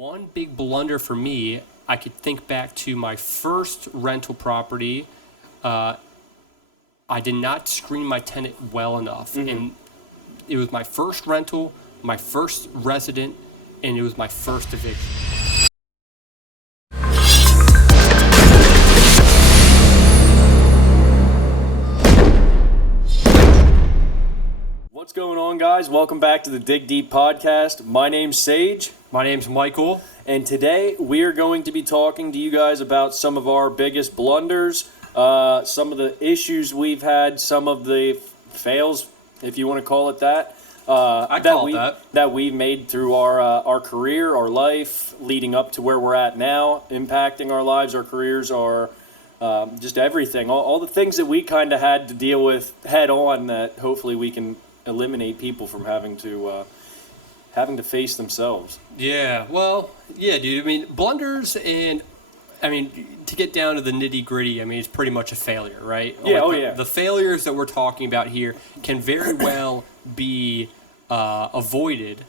One big blunder for me, I could think back to my first rental property. I did not screen my tenant well enough. And it was my first rental, my first resident, and it was my first eviction. What's going on, guys? Welcome back to the Dig Deep podcast. My name's Sage, My name's Michael. and today we are going to be talking to you guys about some of our biggest blunders, some of the issues we've had, some of the fails, if you want to call it that. That we've made through our career, our life, leading up to where we're at now, impacting our lives, our careers, our just everything. All the things that we kind of had to deal with head on that hopefully we can eliminate people from having to face themselves. Yeah, well, yeah, dude. I mean, blunders and, to get down to the nitty gritty, it's pretty much a failure, right? Yeah, The failures that we're talking about here can very well be avoided,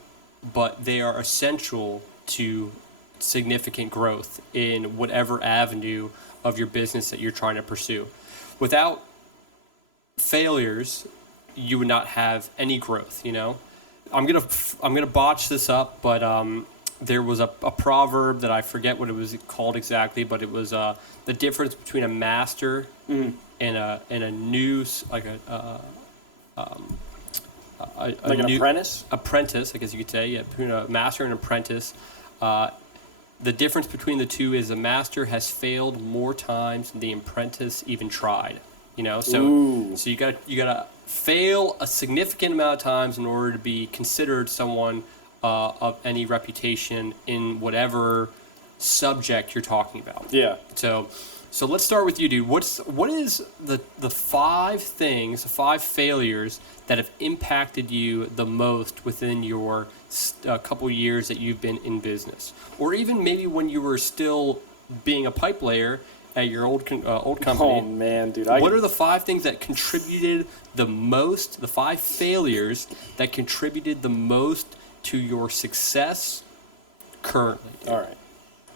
but they are essential to significant growth in whatever avenue of your business that you're trying to pursue. Without failures, you would not have any growth, I'm gonna botch this up, but there was a proverb that I forget what it was called exactly, but it was the difference between a master and a noose, Apprentice? Apprentice, I guess you could say, yeah, between a master and an apprentice. The difference between the two is the master has failed more times than the apprentice even tried. So you gotta fail a significant amount of times in order to be considered someone of any reputation in whatever subject you're talking about. Yeah. So let's start with you, dude. What is the five failures that have impacted you the most within your couple years that you've been in business, or even maybe when you were still being a pipe layer at your old company? Oh man, dude! What are the five things that contributed the most? The five failures that contributed the most to your success currently? All right.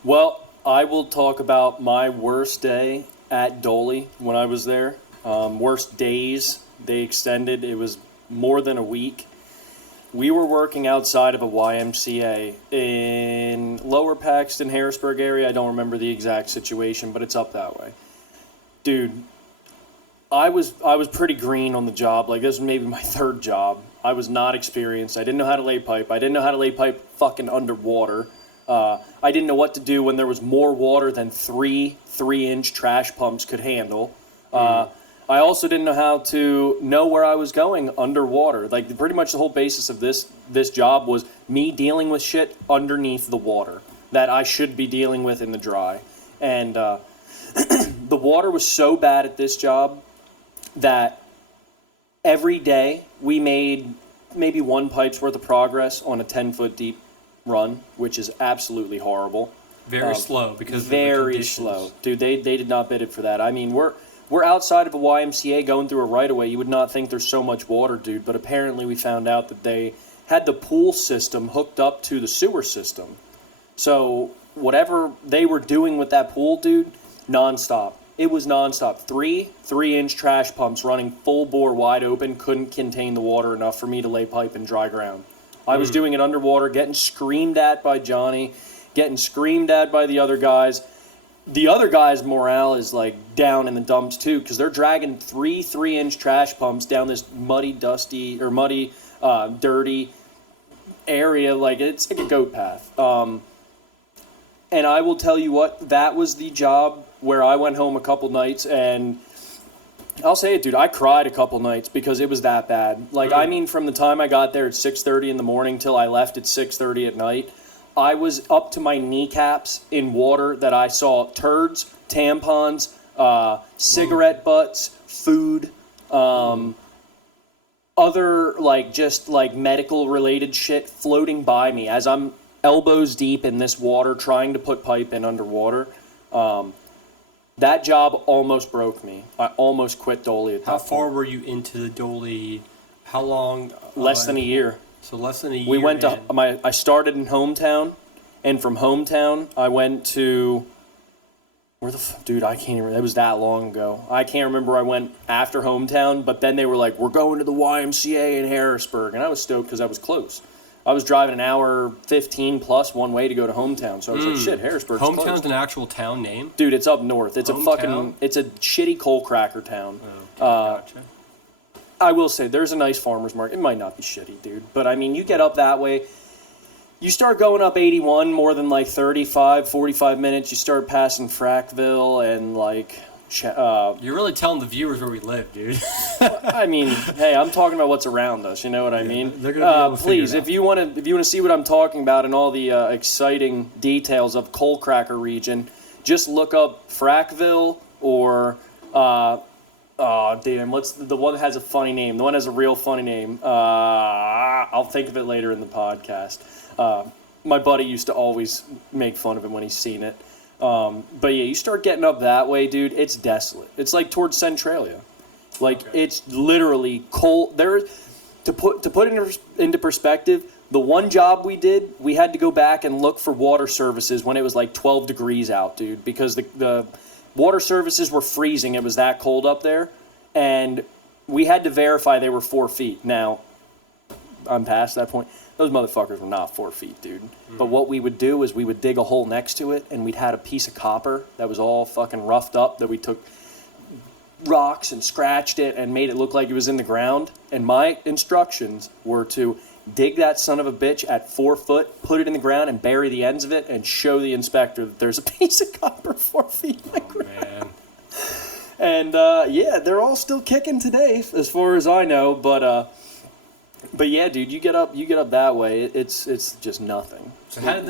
Well, I will talk about my worst day at Dolly when I was there. Worst days, they extended. It was more than a week. We were working outside of a YMCA in Lower Paxton, Harrisburg area. I don't remember the exact situation, but it's up that way. Dude, I was pretty green on the job. Like, this was maybe my third job. I was not experienced. I didn't know how to lay pipe. I didn't know how to lay pipe fucking underwater. I didn't know what to do when there was more water than three 3-inch trash pumps could handle. I also didn't know how to know where I was going underwater. Like, pretty much the whole basis of this job was me dealing with shit underneath the water that I should be dealing with in the dry. And the water was so bad at this job that every day we made maybe one pipe's worth of progress on a 10-foot deep run, which is absolutely horrible. Very slow because very slow, dude. They did not bid it for that. I mean, we're outside of a YMCA going through a right of way. You would not think there's so much water, dude. But apparently, we found out that they had the pool system hooked up to the sewer system. So whatever they were doing with that pool, dude, nonstop. It was nonstop. 3-inch trash pumps running full bore wide open couldn't contain the water enough for me to lay pipe in dry ground. I was doing it underwater, getting screamed at by Johnny, getting screamed at by the other guys. The other guys' morale is like down in the dumps too, because they're dragging 3-inch trash pumps down this muddy, dirty area. Like, it's like a goat path. And I will tell you what, that was the job where I went home a couple nights, and I'll say it, dude, I cried a couple nights because it was that bad. Like, from the time I got there at 6:30 in the morning till I left at 6:30 at night, I was up to my kneecaps in water that I saw turds, tampons, cigarette butts, food, other, just medical related shit floating by me as I'm elbows deep in this water trying to put pipe in underwater. That job almost broke me. I almost quit Dolly at that How far point. were you into the Dolly? How long? Less than a year. So less than a year. We went to I started in hometown, And from hometown, I went to dude, I can't even. It was that long ago. I can't remember where I went after hometown, but then they were like, "We're going to the YMCA in Harrisburg," and I was stoked because I was close. I was driving an hour 15 plus one way to go to hometown, so I was like, "Shit, Harrisburg's Hometown's close." an actual town name? Dude, it's up north. It's Hometown? it's a shitty coal cracker town. Okay, gotcha. I will say there's a nice farmer's market. It might not be shitty, dude, but I mean, you get up that way. You start going up 81 more than like 35, 45 minutes. You start passing Frackville and like. You're really telling the viewers where we live, dude. I mean, hey, I'm talking about what's around us. You know what I mean? They're gonna be able to please, figure it if you want to see what I'm talking about and all the exciting details of coal cracker region, just look up Frackville or what's the one that has a funny name? The one that has a real funny name. I'll think of it later in the podcast. My buddy used to always make fun of him when he's seen it. But yeah, you start getting up that way, dude, it's desolate. It's like towards Centralia. Like, it's literally coal. To put it into perspective, the one job we did, we had to go back and look for water services when it was like 12 degrees out, dude, because the water services were freezing. It was that cold up there. And we had to verify they were 4 feet. Now, I'm past that point. Those motherfuckers were not 4 feet, dude. But what we would do is we would dig a hole next to it, and we'd had a piece of copper that was all fucking roughed up, that we took rocks and scratched it and made it look like it was in the ground. And my instructions were to dig that son of a bitch at 4 foot, put it in the ground, and bury the ends of it, and show the inspector that there's a piece of copper 4 feet in the ground. Man. And yeah, they're all still kicking today, as far as I know. But yeah, dude, you get up that way. It's just nothing. So how did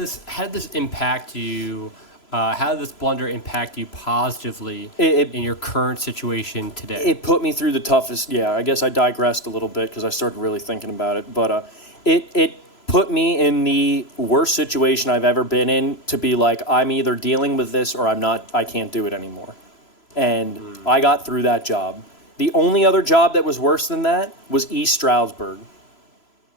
this impact you? How did this blunder impact you positively in your current situation today? It put me through the toughest. Yeah, I guess I digressed a little bit because I started really thinking about it. But it put me in the worst situation I've ever been in, to be like, I'm either dealing with this or I'm not. I can't do it anymore. And I got through that job. The only other job that was worse than that was East Stroudsburg.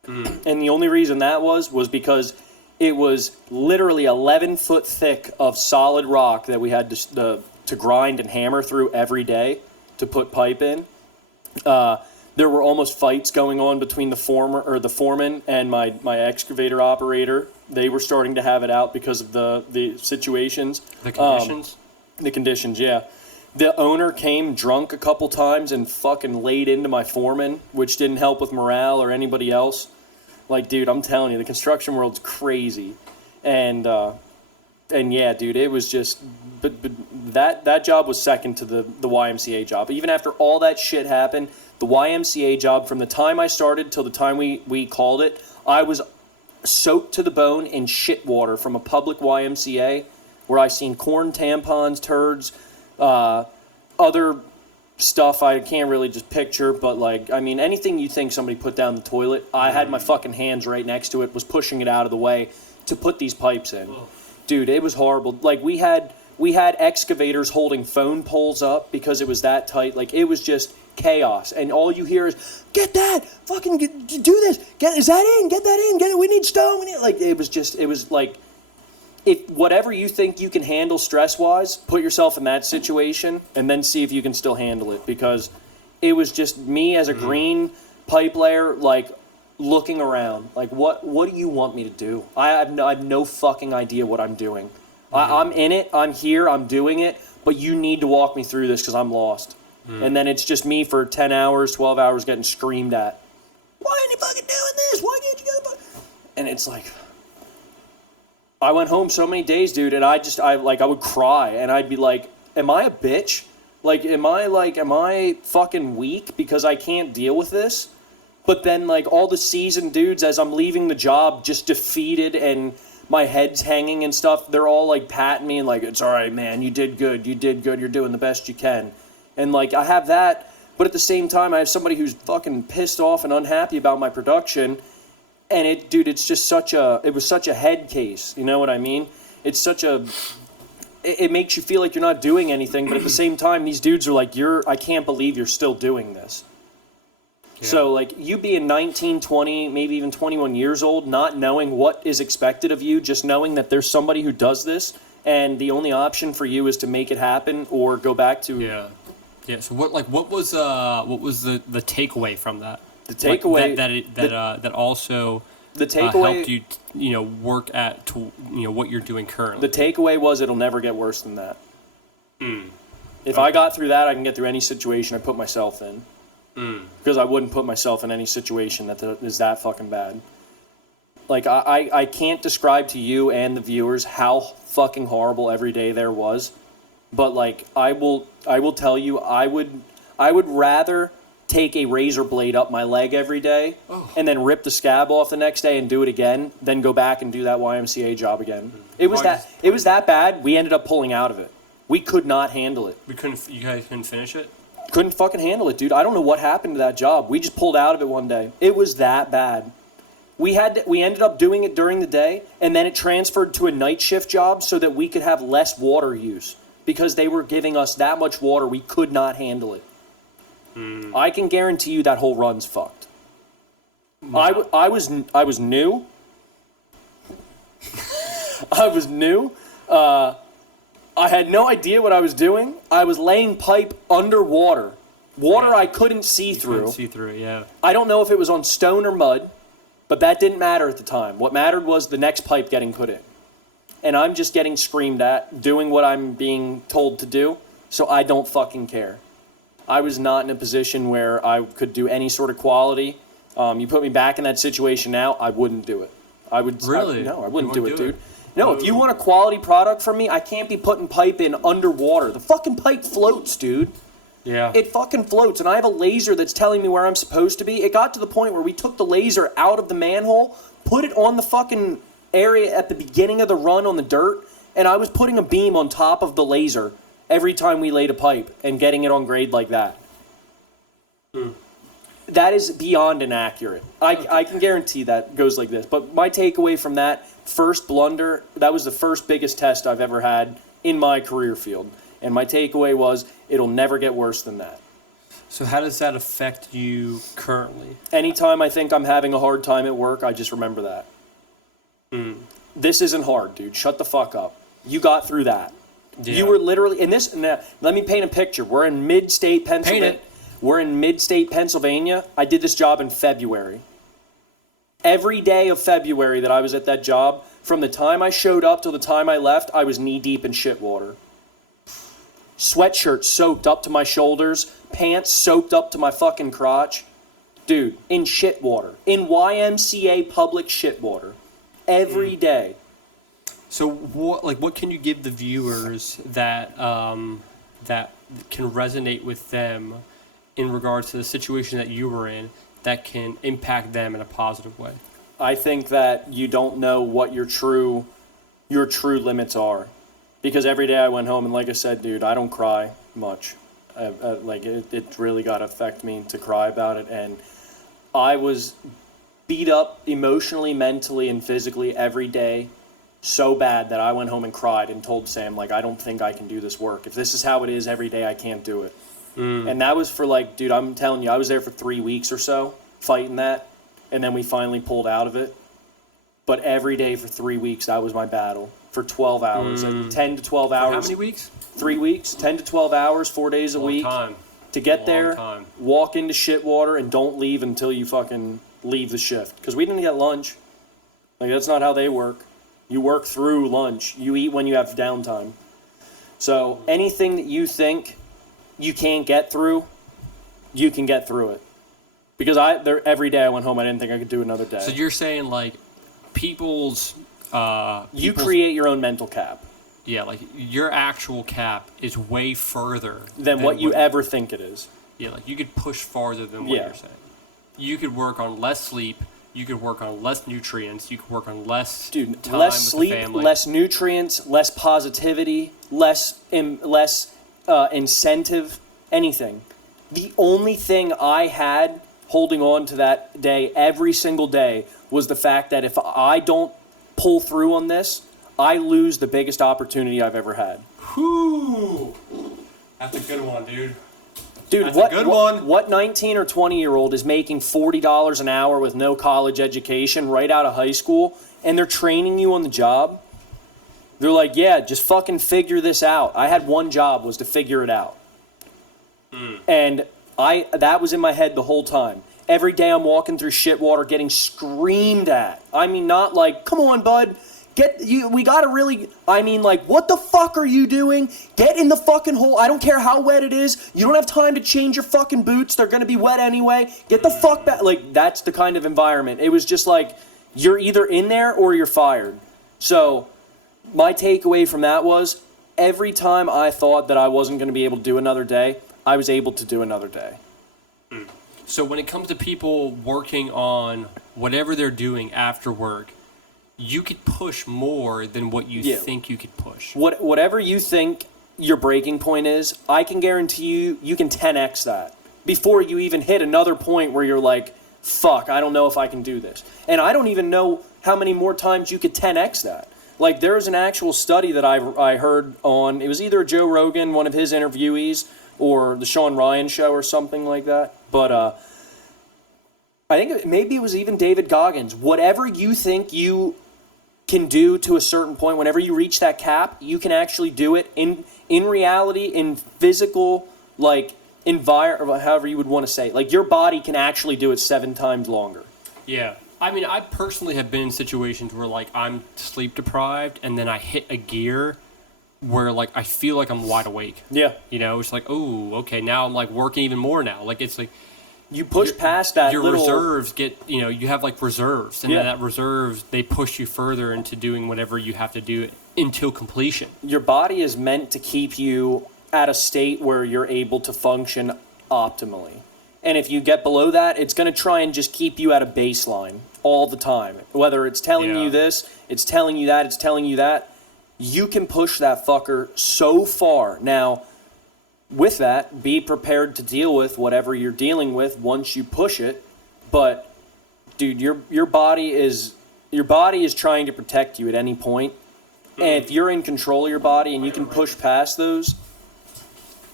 And the only reason that was because it was literally 11 foot thick of solid rock that we had to grind and hammer through every day to put pipe in. There were almost fights going on between the foreman and my excavator operator. They were starting to have it out because of the situations. The conditions? The conditions, yeah. The owner came drunk a couple times and fucking laid into my foreman, which didn't help with morale or anybody else. Like, dude, I'm telling you, the construction world's crazy. And yeah, dude, it was just, but that job was second to the YMCA job. Even after all that shit happened, the YMCA job, from the time I started till the time we called it, I was soaked to the bone in shit water from a public YMCA where I seen corn, tampons, turds, other stuff I can't really just picture, but like, I mean, anything you think somebody put down the toilet, I had my fucking hands right next to it, was pushing it out of the way to put these pipes in. Dude, it was horrible. Like, we had excavators holding phone poles up because it was that tight. Like, it was just chaos. And all you hear is, get that, fucking do this, is that in, get that in, get it, we need stone, like, it was like, if whatever you think you can handle stress-wise, put yourself in that situation and then see if you can still handle it. Because it was just me as a green pipe layer, like, looking around. Like, what do you want me to do? I have no fucking idea what I'm doing. I'm in it. I'm here. I'm doing it. But you need to walk me through this because I'm lost. And then it's just me for 10 hours, 12 hours getting screamed at. Why aren't you fucking doing this? Why can't you go? And it's like, I went home so many days, dude, and I would cry, and I'd be like, am I a bitch? Like, am I fucking weak because I can't deal with this? But then, like, all the seasoned dudes, as I'm leaving the job, just defeated, and my head's hanging and stuff, they're all, like, patting me and like, it's all right, man, you did good, you're doing the best you can. And, like, I have that, but at the same time, I have somebody who's fucking pissed off and unhappy about my production. And it's just it was such a head case, you know what I mean? It's it makes you feel like you're not doing anything, but at the same time, these dudes are like, I can't believe you're still doing this. So, like, you being 19, 20, maybe even 21 years old, not knowing what is expected of you, just knowing that there's somebody who does this, and the only option for you is to make it happen or go back to Yeah. So what was the takeaway from that? the takeaway. That also The takeaway. helped you work at what you're doing currently. The takeaway was it'll never get worse than that. If I got through that, I can get through any situation I put myself in. Because I wouldn't put myself in any situation that is that fucking bad. Like, I can't describe to you and the viewers how fucking horrible every day there was. But, like, I will tell you, I would rather take a razor blade up my leg every day and then rip the scab off the next day and do it again than go back and do that YMCA job again. It was that bad, we ended up pulling out of it. We could not handle it. You guys couldn't finish it? Couldn't fucking handle it, dude. I don't know what happened to that job. We just pulled out of it one day. It was that bad. We ended up doing it during the day, and then it transferred to a night shift job so that we could have less water use because they were giving us that much water. We could not handle it. I can guarantee you that whole run's fucked. No. I was new. I was new. I had no idea what I was doing. I was laying pipe underwater. Water I couldn't see through. Couldn't see through it, yeah. I don't know if it was on stone or mud, but that didn't matter at the time. What mattered was the next pipe getting put in. And I'm just getting screamed at, doing what I'm being told to do, so I don't fucking care. I was not in a position where I could do any sort of quality. You put me back in that situation now, I wouldn't do it. Really? No, I wouldn't do it, dude. it? No, if you want a quality product from me, I can't be putting pipe in underwater. The fucking pipe floats, dude. Yeah. It fucking floats, and I have a laser that's telling me where I'm supposed to be. It got to the point where we took the laser out of the manhole, put it on the fucking area at the beginning of the run on the dirt, and I was putting a beam on top of the laser every time we laid a pipe and getting it on grade like that. That is beyond inaccurate. I can guarantee that goes like this. But my takeaway from that first blunder, that was the first biggest test I've ever had in my career field. And my takeaway was, it'll never get worse than that. So how does that affect you currently? Anytime I think I'm having a hard time at work, I just remember that. This isn't hard, dude. Shut the fuck up. You got through that. Yeah. You were literally in this. Now, let me paint a picture. We're in mid-state Pennsylvania. Paint it. We're in mid-state Pennsylvania. I did this job in February. Every day of February that I was at that job, from the time I showed up till the time I left, I was knee-deep in shit water. Sweatshirt soaked up to my shoulders, pants soaked up to my fucking crotch. Dude, in shit water. In YMCA public shit water. Every day. So what can you give the viewers that that can resonate with them in regards to the situation that you were in that can impact them in a positive way? I think that you don't know what your true limits are. Because every day I went home, and like I said, dude, I don't cry much. It really got to affect me to cry about it. And I was beat up emotionally, mentally, and physically every day so bad that I went home and cried and told Sam, like, I don't think I can do this work. If this is how it is every day, I can't do it. And that was for, like, dude, I'm telling you, I was there for 3 weeks or so fighting that. And then we finally pulled out of it. But every day for 3 weeks, that was my battle. For 12 hours, 10 to 12 hours. How many weeks? 3 weeks, 10 to 12 hours, 4 days a week. Time. To get Long there, time. walk into shit water, and don't leave until you fucking leave the shift. Because we didn't get lunch. Like, that's not how they work. You work through lunch. You eat when you have downtime. So anything that you think you can't get through, you can get through it. Because every day I went home, I didn't think I could do another day. So you're saying, like, people's you create your own mental cap. Yeah, like your actual cap is way further than what you ever think it is. Yeah, like you could push farther than what you're saying. You could work on less sleep. You could work on less nutrients. You could work on less time less with sleep, the family. less nutrients, less positivity, less incentive, anything. The only thing I had holding on to that day every single day was the fact that if I don't pull through on this, I lose the biggest opportunity I've ever had. Whew. That's a good one, dude. Dude, That's a good one. What 19 or 20-year-old is making $40 an hour with no college education right out of high school, and they're training you on the job? They're like, yeah, just fucking figure this out. I had one job, was to figure it out. And that was in my head the whole time. Every day I'm walking through Shitwater getting screamed at. I mean, not like, come on, bud. We gotta really, I mean, like, what the fuck are you doing? Get in the fucking hole. I don't care how wet it is. You don't have time to change your fucking boots. They're gonna be wet anyway. Get the fuck back. Like, that's the kind of environment. It was just like, you're either in there or you're fired. So, my takeaway from that was, every time I thought that I wasn't gonna be able to do another day, I was able to do another day. So when it comes to people working on whatever they're doing after work, you could push more than what you think you could push. Whatever you think your breaking point is, I can guarantee you can 10x that before you even hit another point where you're like, fuck, I don't know if I can do this. And I don't even know how many more times you could 10x that. Like, there was an actual study that I heard on, it was either Joe Rogan, one of his interviewees, or the Sean Ryan show or something like that. But I think maybe it was even David Goggins. Whatever you think you can do to a certain point, whenever you reach that cap, you can actually do it in reality, in physical, like, environment, however you would want to say it. Like, your body can actually do it 7 times longer. Yeah. I mean, I personally have been in situations where, like, I'm sleep deprived and then I hit a gear where, like, I feel like I'm wide awake. Yeah. You know, it's like, oh, okay, now I'm, like, working even more now. Like, it's like, you push past that your little... reserves get, you know, you have, like, reserves. And then that reserves, they push you further into doing whatever you have to do until completion. Your body is meant to keep you at a state where you're able to function optimally. And if you get below that, it's going to try and just keep you at a baseline all the time. Whether it's telling you this, it's telling you that, it's telling you that. You can push that fucker so far. Now, with that, be prepared to deal with whatever you're dealing with once you push it. But, dude, your body is trying to protect you at any point. And if you're in control of your body and you can push past those,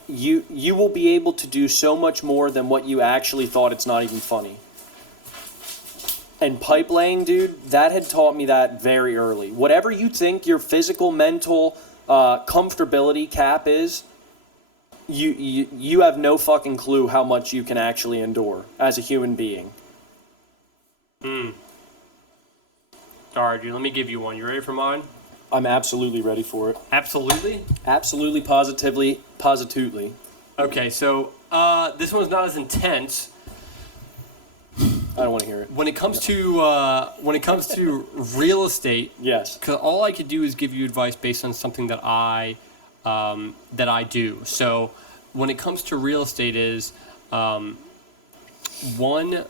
you will be able to do so much more than what you actually thought. It's not even funny. And pipe laying, dude, that had taught me that very early. Whatever you think your physical, mental comfortability cap is, you have no fucking clue how much you can actually endure as a human being. All right, dude, let me give you one. You ready for mine? I'm absolutely ready for it. Absolutely? Absolutely, positively. Okay, so this one's not as intense. I don't want to hear it. When it comes to real estate, yes, because all I could do is give you advice based on something that I do. So when it comes to real estate, is one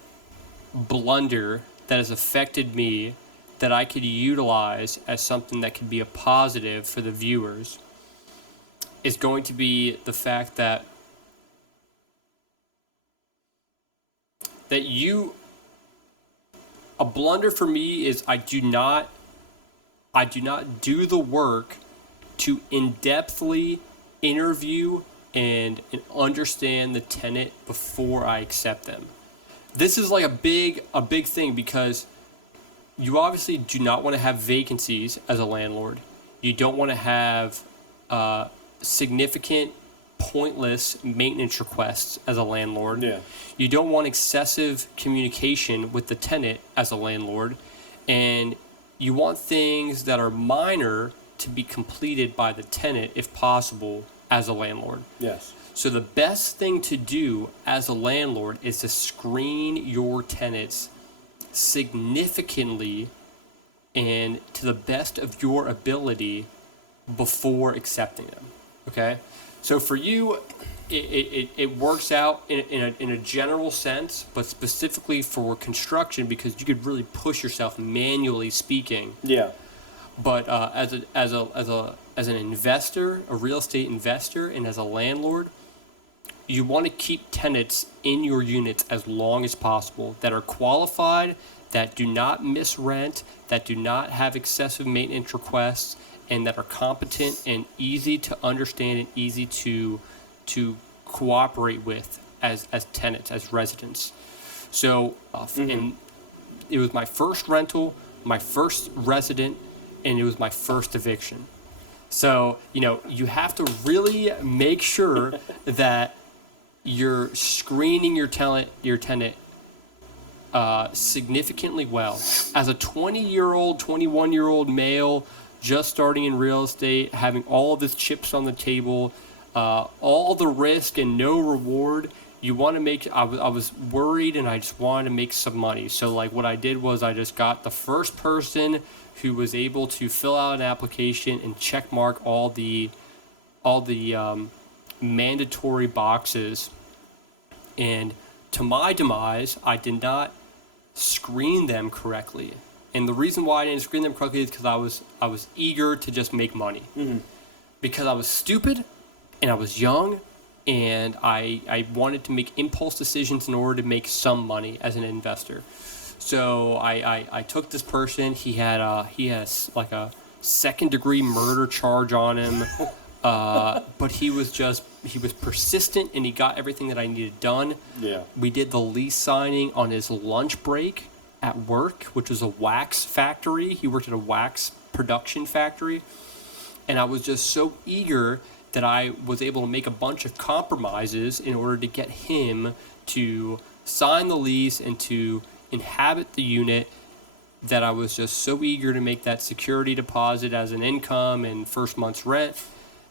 blunder that has affected me that I could utilize as something that could be a positive for the viewers is going to be the fact that a blunder for me is I do not do the work to in-depthly interview and understand the tenant before I accept them. This is like a big thing because you obviously do not want to have vacancies as a landlord. You don't want to have significant pointless maintenance requests as a landlord. Yeah. You don't want excessive communication with the tenant as a landlord. And you want things that are minor to be completed by the tenant if possible as a landlord. Yes. So the best thing to do as a landlord is to screen your tenants significantly and to the best of your ability before accepting them. Okay? So for you, it works out in a general sense, but specifically for construction because you could really push yourself manually speaking. Yeah. But as an investor, a real estate investor, and as a landlord, you want to keep tenants in your units as long as possible that are qualified, that do not miss rent, that do not have excessive maintenance requests, and that are competent and easy to understand and easy to cooperate with as tenants, as residents. So, and it was my first rental, my first resident, and it was my first eviction. So, you have to really make sure that you're screening your tenant significantly well. As a 20-year-old, 21-year-old male just starting in real estate, having all of his chips on the table, all the risk and no reward, you want to make. I was worried and I just wanted to make some money. So like what I did was I just got the first person who was able to fill out an application and check mark all the mandatory boxes. And to my demise, I did not screen them correctly. And the reason why I didn't screen them correctly is because I was eager to just make money. Because I was stupid and I was young and I wanted to make impulse decisions in order to make some money as an investor. So I took this person. He had like a second-degree murder charge on him. But he was persistent and he got everything that I needed done. Yeah. We did the lease signing on his lunch break at work, which was a wax factory. He worked at a wax production factory. And I was just so eager that I was able to make a bunch of compromises in order to get him to sign the lease and to inhabit the unit, that I was just so eager to make that security deposit as an income and first month's rent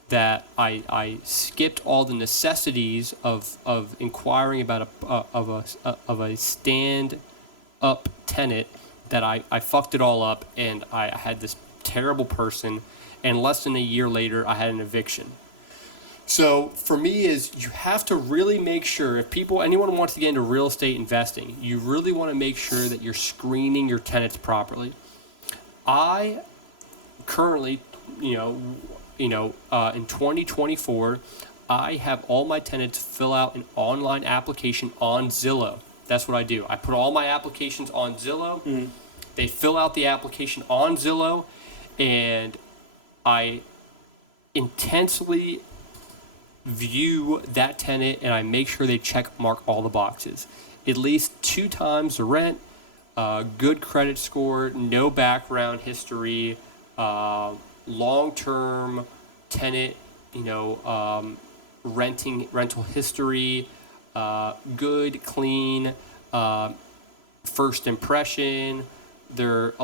that I skipped all the necessities of inquiring about a stand-up tenant, that I fucked it all up and I had this terrible person, and less than a year later I had an eviction. So for me is you have to really make sure, if anyone wants to get into real estate investing, you really want to make sure that you're screening your tenants properly. I currently, in 2024, I have all my tenants fill out an online application on Zillow. That's what I do. I put all my applications on Zillow. Mm-hmm. They fill out the application on Zillow, and I intensely view that tenant and I make sure they check mark all the boxes. At least 2 times the rent, good credit score, no background history, long-term tenant, rental history, good, clean, first impression. They're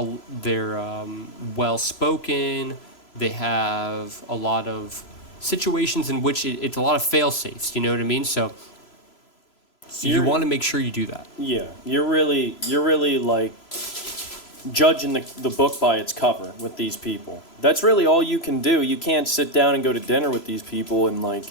well-spoken. They have a lot of situations in which it's a lot of fail-safes. You know what I mean? So you want to make sure you do that. Yeah, you're really like judging the book by its cover with these people. That's really all you can do. You can't sit down and go to dinner with these people and like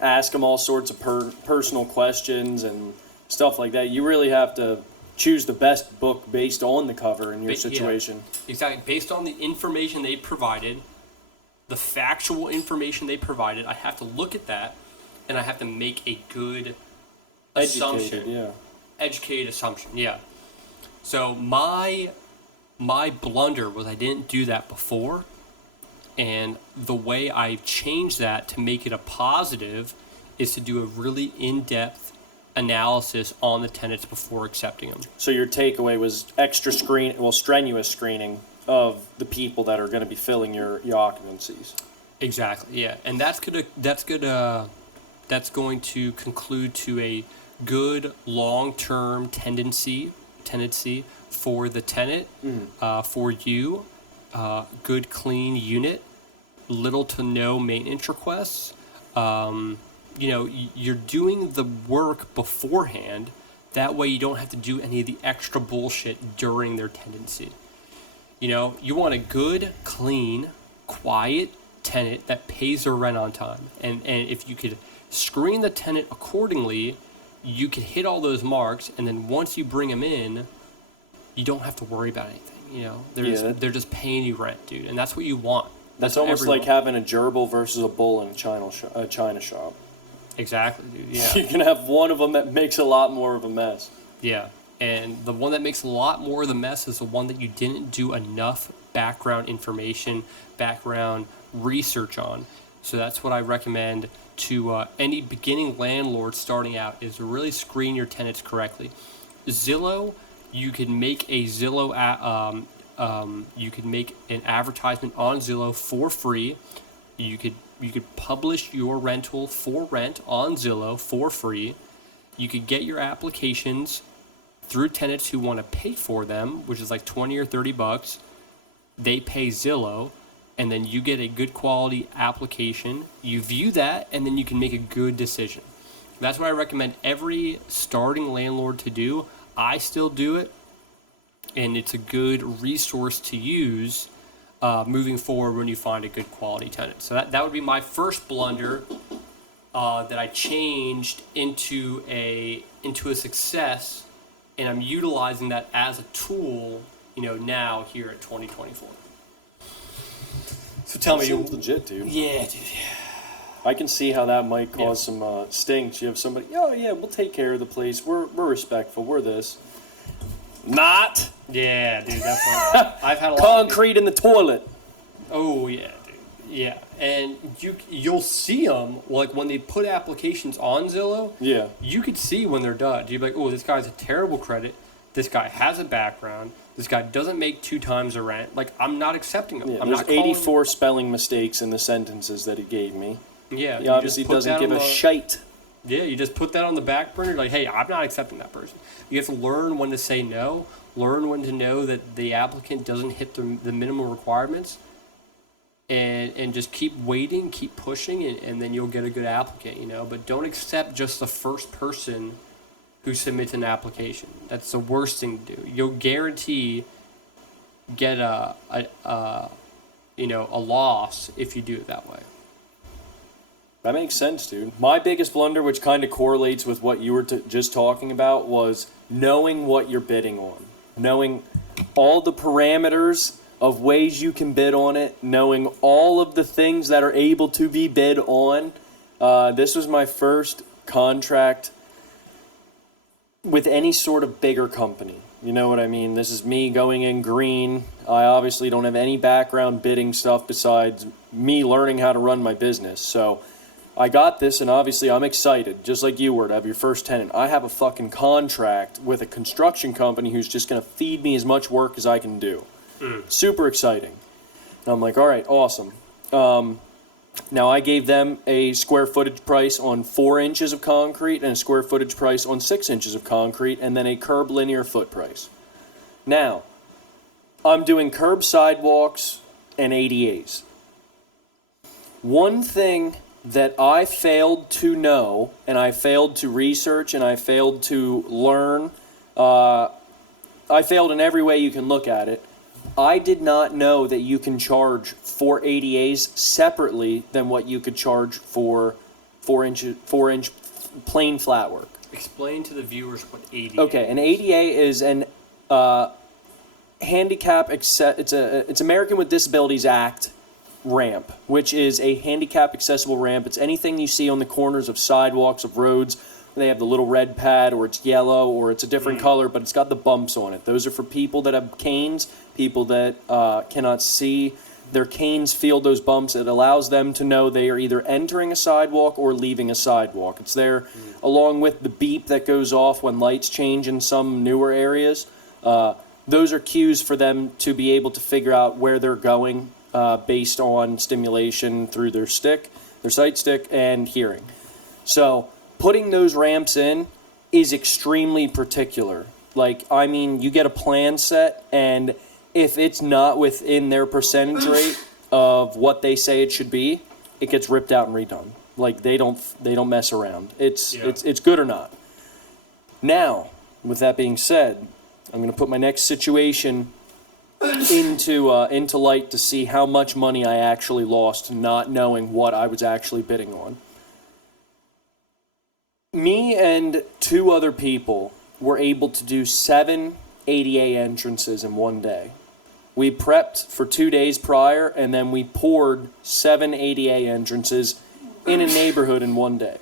ask them all sorts of personal questions and stuff like that. You really have to choose the best book based on the cover in your situation. Yeah, exactly. Based on the information they provided, the factual information they provided, I have to look at that and I have to make a good assumption. Educated assumption, yeah. So my blunder was I didn't do that before, and the way I changed that to make it a positive is to do a really in-depth analysis on the tenants before accepting them. So your takeaway was strenuous screening of the people that are going to be filling your occupancies. Exactly, yeah. And that's going to conclude to a good long-term tenancy for the tenant, for you, good clean unit, little to no maintenance requests. You're doing the work beforehand. That way you don't have to do any of the extra bullshit during their tenancy. You want a good, clean, quiet tenant that pays their rent on time. And if you could screen the tenant accordingly, you could hit all those marks, and then once you bring them in, you don't have to worry about anything. They're just paying you rent, dude, and that's what you want. That's almost like having a gerbil versus a bull in a china shop. Exactly, dude. Yeah. You can have one of them that makes a lot more of a mess. Yeah, and the one that makes a lot more of the mess is the one that you didn't do enough background information, background research on. So that's what I recommend to any beginning landlord starting out, is to really screen your tenants correctly. Zillow, you can make a you could make an advertisement on Zillow for free. You could publish your rental for rent on Zillow for free. You could get your applications through tenants who want to pay for them, which is like 20 or 30 bucks. They pay Zillow, and then you get a good quality application. You view that, and then you can make a good decision. That's what I recommend every starting landlord to do. I still do it, and it's a good resource to use moving forward when you find a good quality tenant. So that would be my first blunder that I changed into a success, and I'm utilizing that as a tool, now here at 2024. So tell me, Seems legit, dude. yeah, dude. I can see how that might cause some stinks. You have somebody, oh yeah, we'll take care of the place. We're respectful. We're this. Not Yeah, dude, definitely. I've had a lot. concrete in the toilet. Oh yeah, dude. Yeah, and you'll see them like when they put applications on Zillow. Yeah. You could see when they're done. You'd be like, oh, this guy's a terrible credit. This guy has a background. This guy doesn't make 2 times the rent. Like, I'm not accepting him. Yeah, I'm there's not calling. 84 spelling mistakes in the sentences that he gave me. Yeah, He you obviously just put doesn't that give on a the- shite. Yeah, you just put that on the back burner. Like, hey, I'm not accepting that person. You have to learn when to say no. Learn when to know that the applicant doesn't hit the minimum requirements. And just keep waiting, keep pushing, and then you'll get a good applicant, But don't accept just the first person who submits an application. That's the worst thing to do. You'll guarantee get a loss if you do it that way. That makes sense, dude. My biggest blunder, which kind of correlates with what you were just talking about, was knowing what you're bidding on. Knowing all the parameters of ways you can bid on it. Knowing all of the things that are able to be bid on. This was my first contract with any sort of bigger company. You know what I mean? This is me going in green. I obviously don't have any background bidding stuff besides me learning how to run my business. So I got this, and obviously I'm excited, just like you were, to have your first tenant. I have a fucking contract with a construction company who's just going to feed me as much work as I can do. Super exciting. And I'm like, all right, awesome. Now I gave them a square footage price on 4 inches of concrete and a square footage price on 6 inches of concrete, and then a curb linear foot price. Now, I'm doing curb sidewalks and ADAs. One thing that I failed to know, and I failed to research, and I failed to learn, I failed in every way you can look at it. I did not know that you can charge for ADAs separately than what you could charge for 4-inch plain flat work. Explain to the viewers what ADA. Okay, an ADA is an it's American with Disabilities Act ramp, which is a handicap accessible ramp. It's anything you see on the corners of sidewalks, of roads. They have the little red pad, or it's yellow, or it's a different color, but it's got the bumps on it. Those are for people that have canes, people that cannot see. Their canes feel those bumps. It allows them to know they are either entering a sidewalk or leaving a sidewalk. It's there along with the beep that goes off when lights change in some newer areas. Those are cues for them to be able to figure out where they're going based on stimulation through their sight stick, and hearing. So putting those ramps in is extremely particular. You get a plan set, and if it's not within their percentage rate of what they say it should be, it gets ripped out and redone. They don't mess around. It's good or not. Now, with that being said, I'm going to put my next situation into light to see how much money I actually lost not knowing what I was actually bidding on. Me and 2 other people were able to do 7 ADA entrances in one day. We prepped for 2 days prior, and then we poured 7 ADA entrances in a neighborhood in one day.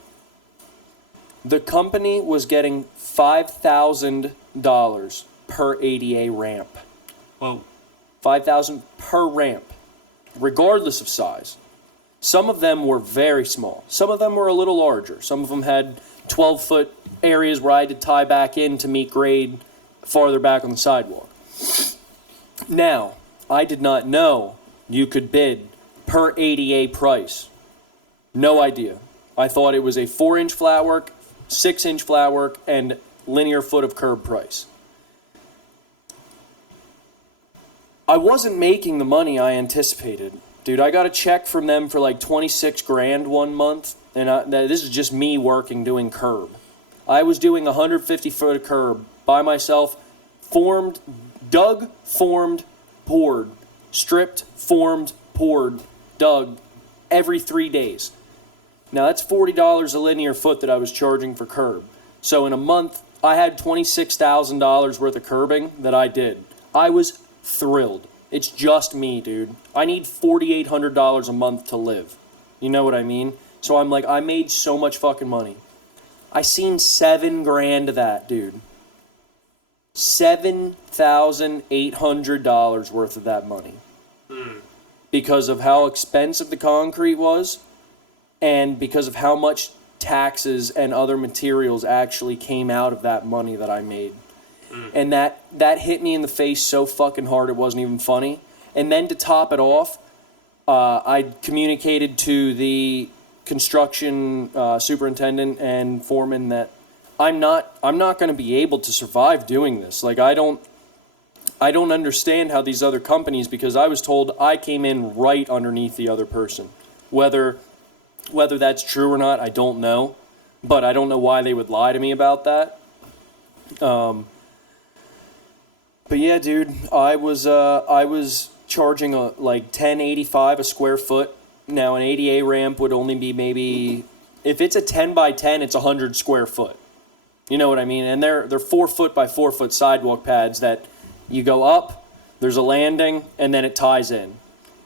The company was getting $5,000 per ADA ramp. Whoa. $5,000 per ramp, regardless of size. Some of them were very small. Some of them were a little larger. Some of them had 12-foot areas where I had to tie back in to meet grade farther back on the sidewalk. Now, I did not know you could bid per ADA price. No idea. I thought it was a 4-inch flat work, 6-inch flat work, and linear foot of curb price. I wasn't making the money I anticipated. Dude, I got a check from them for like 26 grand one month, and this is just me working doing curb. I was doing 150 foot of curb by myself, dug, formed, poured, stripped, formed, poured, dug, every 3 days. Now that's $40 a linear foot that I was charging for curb. So in a month, I had $26,000 worth of curbing that I did. I was thrilled. It's just me, dude. I need $4,800 a month to live. You know what I mean? So I'm like, I made so much fucking money. I seen $7 grand of that, dude. $7,800 worth of that money. Because of how expensive the concrete was, and because of how much taxes and other materials actually came out of that money that I made. And that hit me in the face so fucking hard it wasn't even funny. And then to top it off, I communicated to the construction superintendent and foreman that I'm not going to be able to survive doing this. Like I don't understand how these other companies, because I was told I came in right underneath the other person. Whether that's true or not, I don't know. But I don't know why they would lie to me about that. But yeah, dude, I was charging like $10.85 a square foot. Now an ADA ramp would only be maybe, if it's a 10 by 10, it's 100 square foot. You know what I mean? And they're 4 foot by 4 foot sidewalk pads that you go up, there's a landing, and then it ties in.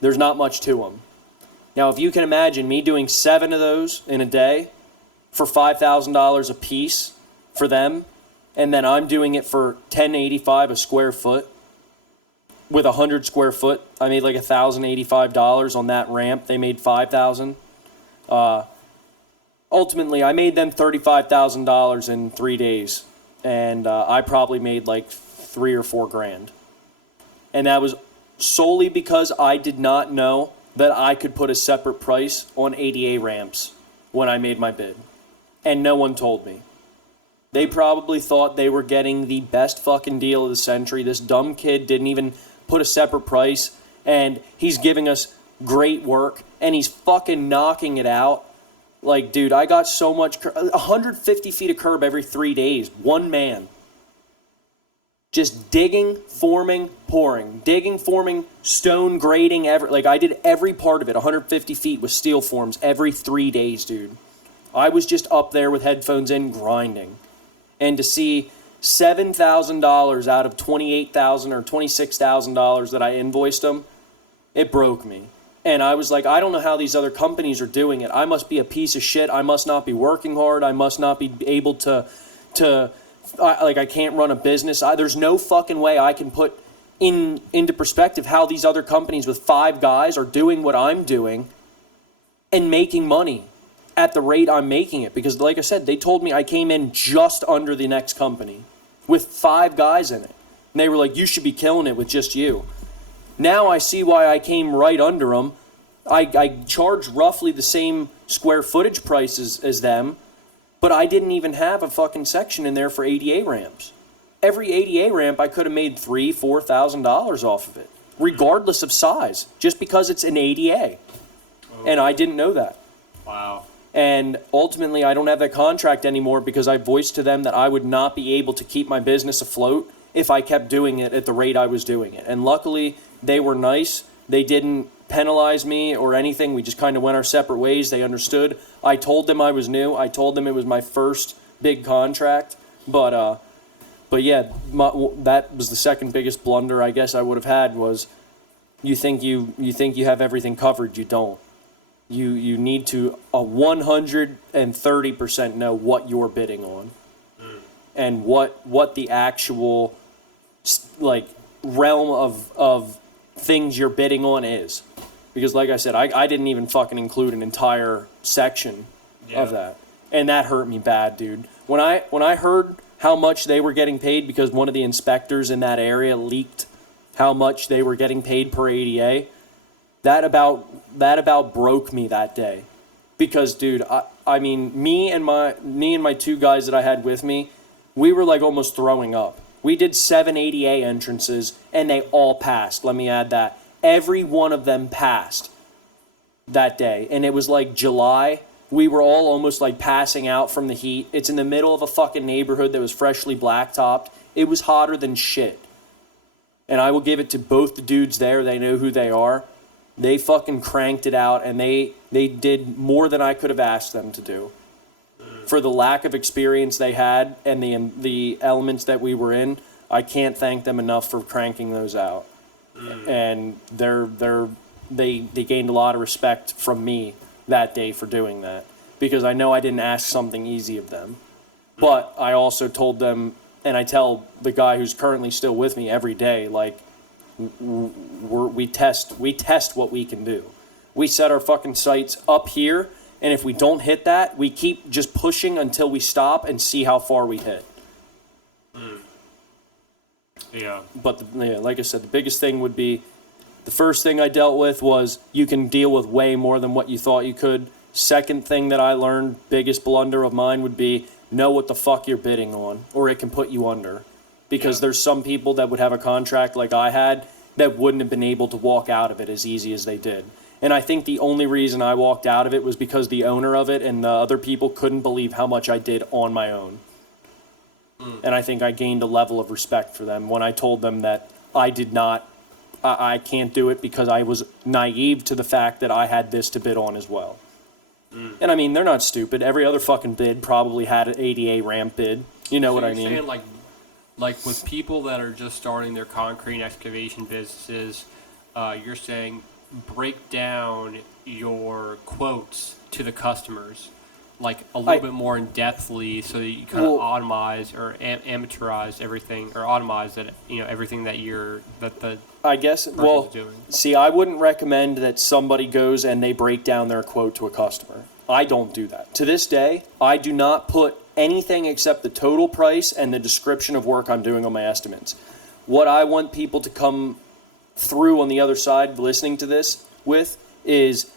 There's not much to them. Now, if you can imagine me doing 7 of those in a day for $5,000 a piece for them, and then I'm doing it for $10.85 a square foot. With 100 square foot, I made like $1,085 on that ramp. They made $5,000. Ultimately, I made them $35,000 in 3 days, and I probably made like 3 or 4 grand. And that was solely because I did not know that I could put a separate price on ADA ramps when I made my bid, and no one told me. They probably thought they were getting the best fucking deal of the century. This dumb kid didn't even put a separate price, and he's giving us great work, and he's fucking knocking it out. Like, dude, I got so much 150 feet of curb every 3 days. One man. Just digging, forming, pouring. Digging, forming, stone grading, like I did every part of it, 150 feet with steel forms every 3 days, dude. I was just up there with headphones in grinding. And to see $7,000 out of $28,000 or $26,000 that I invoiced them, it broke me. And I was like, I don't know how these other companies are doing it. I must be a piece of shit. I must not be working hard. I must not be able to I can't run a business. There's no fucking way I can put into perspective how these other companies with 5 guys are doing what I'm doing and making money at the rate I'm making it. Because like I said, they told me I came in just under the next company with 5 guys in it. And they were like, you should be killing it with just you. Now I see why I came right under them. I charged roughly the same square footage prices as them, but I didn't even have a fucking section in there for ADA ramps. Every ADA ramp I could have made $3,000-$4,000 off of it, regardless of size, just because it's an ADA. Oh. And I didn't know that. Wow. And ultimately, I don't have that contract anymore because I voiced to them that I would not be able to keep my business afloat if I kept doing it at the rate I was doing it. And luckily, they were nice. They didn't penalize me or anything. We just kind of went our separate ways. They understood. I told them I was new. I told them it was my first big contract. But yeah, that was the second biggest blunder I guess I would have had was you think you have everything covered. You don't. You need to 130% know what you're bidding on and what the actual like realm of things you're bidding on is. Because like I said, I didn't even fucking include an entire section of that. And that hurt me bad, dude. When I heard how much they were getting paid because one of the inspectors in that area leaked how much they were getting paid per ADA, that about broke me that day. Because dude, I mean, me and my two guys that I had with me, we were like almost throwing up. We did 7 ADA entrances and they all passed. Let me add that. Every one of them passed that day. And it was like July. We were all almost like passing out from the heat. It's in the middle of a fucking neighborhood that was freshly blacktopped. It was hotter than shit. And I will give it to both the dudes there. They know who they are. They fucking cranked it out, and they did more than I could have asked them to do. For the lack of experience they had and the elements that we were in, I can't thank them enough for cranking those out. And they gained a lot of respect from me that day for doing that, because I know I didn't ask something easy of them. But I also told them, and I tell the guy who's currently still with me every day, like, we test what we can do. We set our fucking sights up here, and if we don't hit that, we keep just pushing until we stop and see how far we hit. Yeah. But like I said, the biggest thing would be, the first thing I dealt with was you can deal with way more than what you thought you could. Second thing that I learned, biggest blunder of mine, would be know what the fuck you're bidding on, or it can put you under. Because there's some people that would have a contract like I had that wouldn't have been able to walk out of it as easy as they did. And I think the only reason I walked out of it was because the owner of it and the other people couldn't believe how much I did on my own. And I think I gained a level of respect for them when I told them that I can't do it because I was naive to the fact that I had this to bid on as well. And I mean, they're not stupid. Every other fucking bid probably had an ADA ramp bid. You know what I mean? Saying like with people that are just starting their concrete and excavation businesses, you're saying break down your quotes to the customers, like a little bit more in depthly, so that you kind of automize or amateurize everything, or automize that, everything that the I guess, well, doing. See, I wouldn't recommend that somebody goes and they break down their quote to a customer. I don't do that. To this day, I do not put anything except the total price and the description of work I'm doing on my estimates. What I want people to come through on the other side listening to this with is,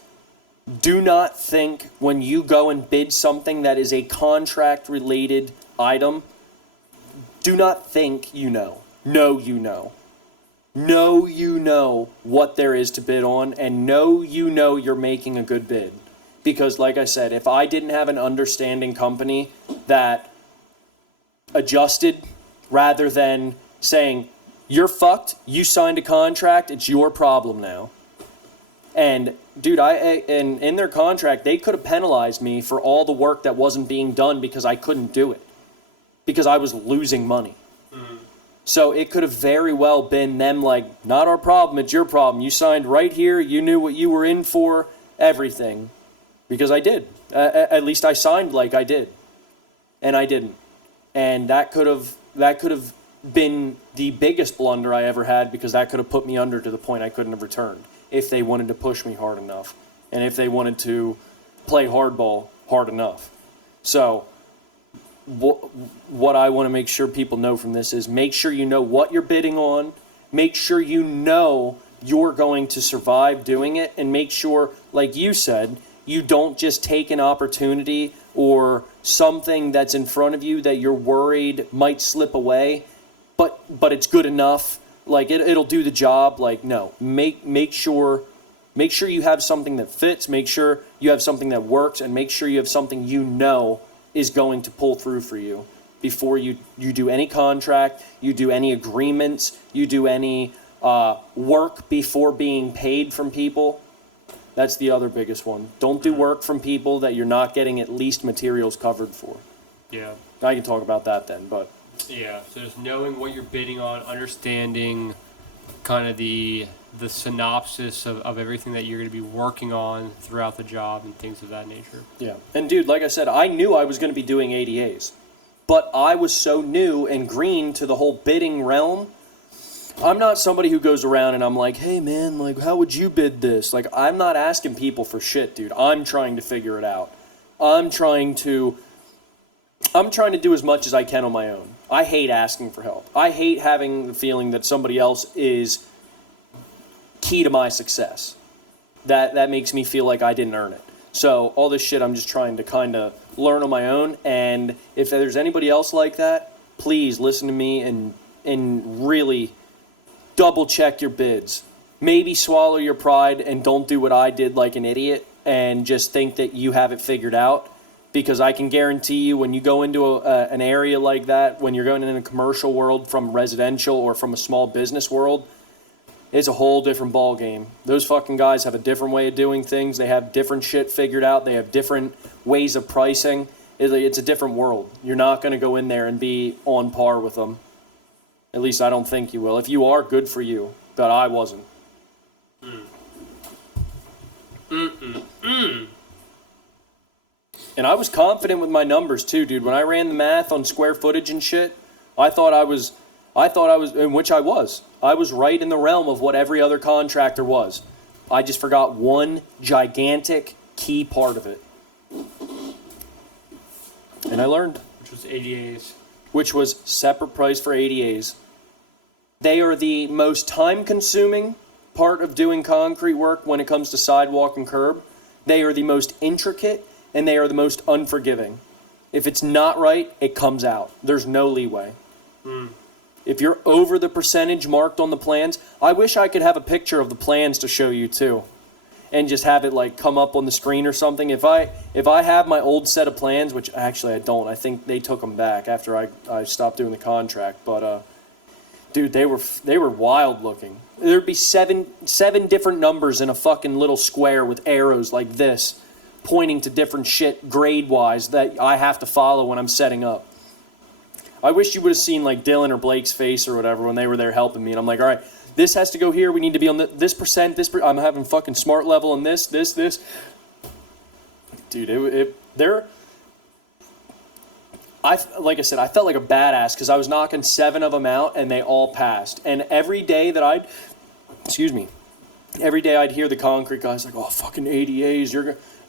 do not think when you go and bid something that is a contract-related item, do not think you know. Know you know. Know you know what there is to bid on, and know you know you're making a good bid. Because like I said, if I didn't have an understanding company that adjusted rather than saying, you're fucked, you signed a contract, it's your problem now. And dude, and in their contract, they could have penalized me for all the work that wasn't being done because I couldn't do it. Because I was losing money. So it could have very well been them like, not our problem, it's your problem. You signed right here, you knew what you were in for, everything. Because I did. At least I signed like I did. And I didn't. And that could have been the biggest blunder I ever had, because that could have put me under to the point I couldn't have returned if they wanted to push me hard enough. And if they wanted to play hardball hard enough. So what I want to make sure people know from this is, make sure you know what you're bidding on. Make sure you know you're going to survive doing it. And make sure, like you said, you don't just take an opportunity or something that's in front of you that you're worried might slip away, but it's good enough. Like it'll do the job. Like, no, make sure you have something that fits. Make sure you have something that works, and make sure you have something you know is going to pull through for you before you do any contract, you do any agreements, you do any work before being paid from people. That's the other biggest one. Don't do work from people that you're not getting at least materials covered for. Yeah. I can talk about that then, but... Yeah, so just knowing what you're bidding on, understanding kind of the synopsis of everything that you're going to be working on throughout the job and things of that nature. Yeah. And dude, like I said, I knew I was going to be doing ADAs. But I was so new and green to the whole bidding realm, I'm not somebody who goes around and I'm like, hey man, like how would you bid this? Like I'm not asking people for shit, dude. I'm trying to figure it out. I'm trying to do as much as I can on my own. I hate asking for help. I hate having the feeling that somebody else is key to my success. That makes me feel like I didn't earn it. So all this shit I'm just trying to kind of learn on my own, and if there's anybody else like that, please listen to me and really double check your bids. Maybe swallow your pride and don't do what I did like an idiot and just think that you have it figured out. Because I can guarantee you when you go into an area like that, when you're going in a commercial world from residential or from a small business world, it's a whole different ball game. Those fucking guys have a different way of doing things. They have different shit figured out. They have different ways of pricing. It's a different world. You're not going to go in there and be on par with them. At least I don't think you will. If you are, good for you. But I wasn't. And I was confident with my numbers too, dude. When I ran the math on square footage and shit, I thought I was, in which I was. I was right in the realm of what every other contractor was. I just forgot one gigantic key part of it. And I learned. Which was ADAs. Which was separate price for ADAs. They are the most time-consuming part of doing concrete work when it comes to sidewalk and curb. They are the most intricate, and they are the most unforgiving. If it's not right, it comes out. There's no leeway. If you're over the percentage marked on the plans, I wish I could have a picture of the plans to show you too. And just have it like come up on the screen or something. If I have my old set of plans, which actually I don't, I think they took them back after I stopped doing the contract. But dude, they were wild looking. There'd be seven different numbers in a fucking little square with arrows like this, pointing to different shit grade-wise that I have to follow when I'm setting up. I wish you would have seen like Dylan or Blake's face or whatever when they were there helping me. And I'm like, all right, this has to go here. We need to be on this percent. I'm having fucking smart level on this. Dude, like I said, I felt like a badass because I was knocking 7 of them out and they all passed. And every day I'd hear the concrete guys like, oh, fucking ADAs,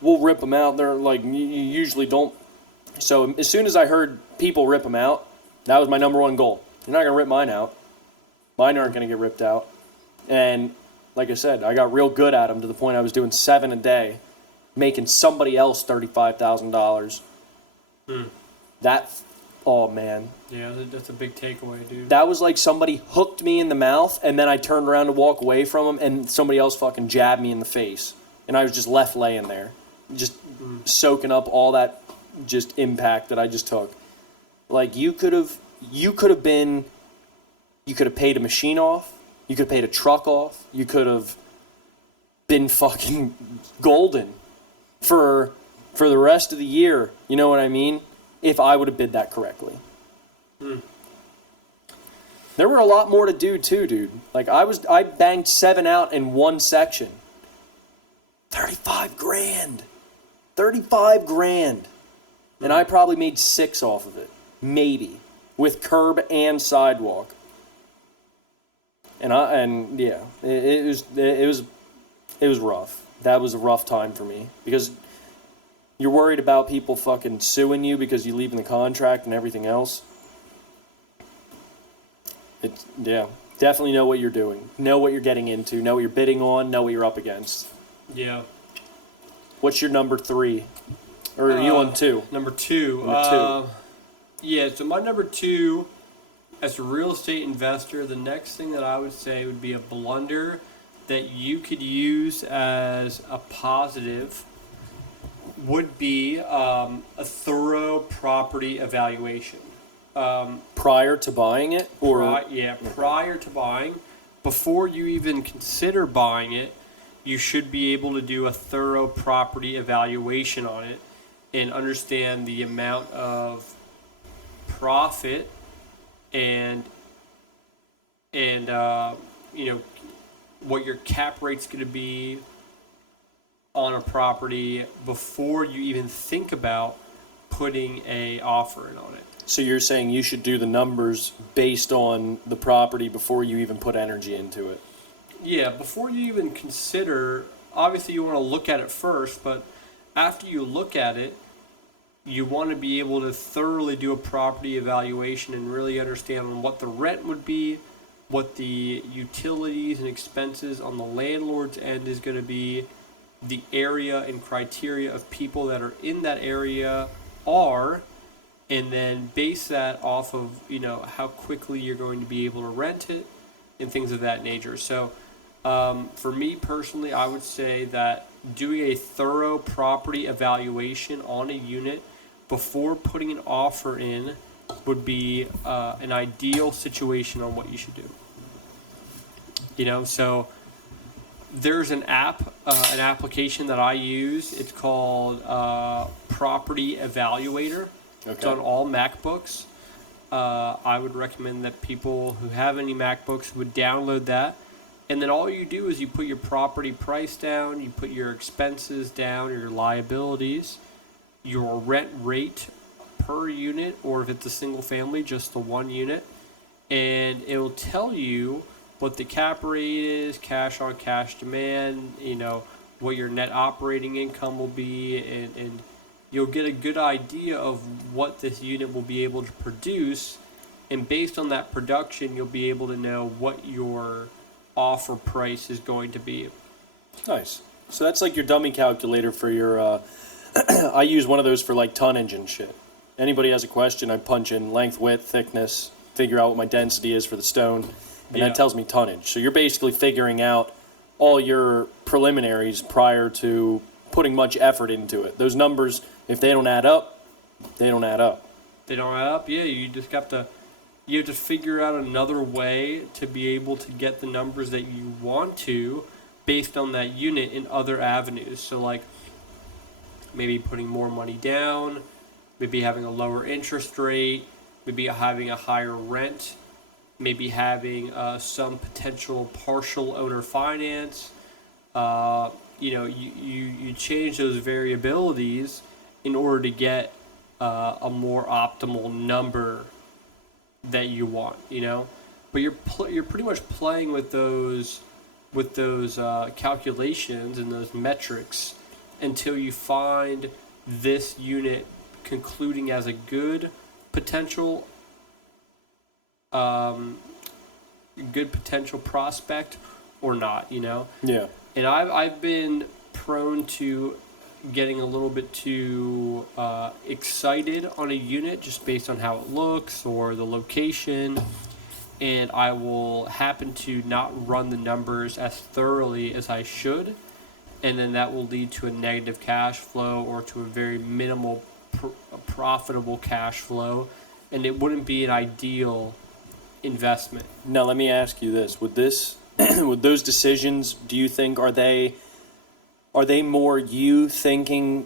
we'll rip them out. They're like, you usually don't. So as soon as I heard people rip them out, that was my number one goal. You're not going to rip mine out. Mine aren't going to get ripped out. And like I said, I got real good at them to the point I was doing 7 a day, making somebody else $35,000. Oh man. Yeah, that's a big takeaway, dude. That was like somebody hooked me in the mouth, and then I turned around to walk away from them, and somebody else fucking jabbed me in the face. And I was just left laying there, just soaking up all that just impact that I just took. Like you could have paid a machine off, you could have paid a truck off, you could have been fucking golden for the rest of the year. You know what I mean? If I would have bid that correctly. There were a lot more to do too, dude. Like I banged 7 out in one section. 35 grand. And I probably made 6 off of it. Maybe. With curb and sidewalk. It was rough. That was a rough time for me. Because you're worried about people fucking suing you because you leave in the contract and everything else. Definitely know what you're doing. Know what you're getting into. Know what you're bidding on. Know what you're up against. Yeah. What's your number 3? Or are you on 2? Number 2. Yeah, so my number 2, as a real estate investor, the next thing that I would say would be a blunder that you could use as a positive would be a thorough property evaluation. Prior to buying it? Prior to buying. Before you even consider buying it, you should be able to do a thorough property evaluation on it and understand the amount of profit and what your cap rate's going to be on a property before you even think about putting a offer in on it. So you're saying you should do the numbers based on the property before you even put energy into it? Yeah, before you even consider, obviously you want to look at it first, but after you look at it, you want to be able to thoroughly do a property evaluation and really understand what the rent would be, what the utilities and expenses on the landlord's end is going to be, the area and criteria of people that are in that area are, and then base that off of, how quickly you're going to be able to rent it and things of that nature. So for me personally, I would say that doing a thorough property evaluation on a unit before putting an offer in would be an ideal situation on what you should do. So there's an an application that I use. It's called Property Evaluator. Okay. It's on all MacBooks. I would recommend that people who have any MacBooks would download that. And then all you do is you put your property price down, you put your expenses down, your liabilities, your rent rate per unit, or if it's a single family, just the one unit. And it will tell you what the cap rate is, cash on cash demand, what your net operating income will be, and you'll get a good idea of what this unit will be able to produce. And based on that production, you'll be able to know what your offer price is going to be. Nice. So that's like your dummy calculator for your, I use one of those for like tonnage and shit. Anybody has a question, I punch in length, width, thickness, figure out what my density is for the stone, and Yeah. that tells me tonnage. So you're basically figuring out all your preliminaries prior to putting much effort into it. Those numbers, if they don't add up, they don't add up. They don't add up. Yeah, you have to figure out another way to be able to get the numbers that you want to based on that unit in other avenues. So like maybe putting more money down, maybe having a lower interest rate, maybe having a higher rent, maybe having some potential partial owner finance. You change those variabilities in order to get a more optimal number that you want, but you're pretty much playing with those calculations and those metrics until you find this unit concluding as a good potential prospect or not, Yeah. And I've been prone to getting a little bit too excited on a unit just based on how it looks or the location, and I will happen to not run the numbers as thoroughly as I should, and then that will lead to a negative cash flow or to a very minimal profitable cash flow, and it wouldn't be an ideal investment. Now let me ask you this: with those decisions, do you think are they more you thinking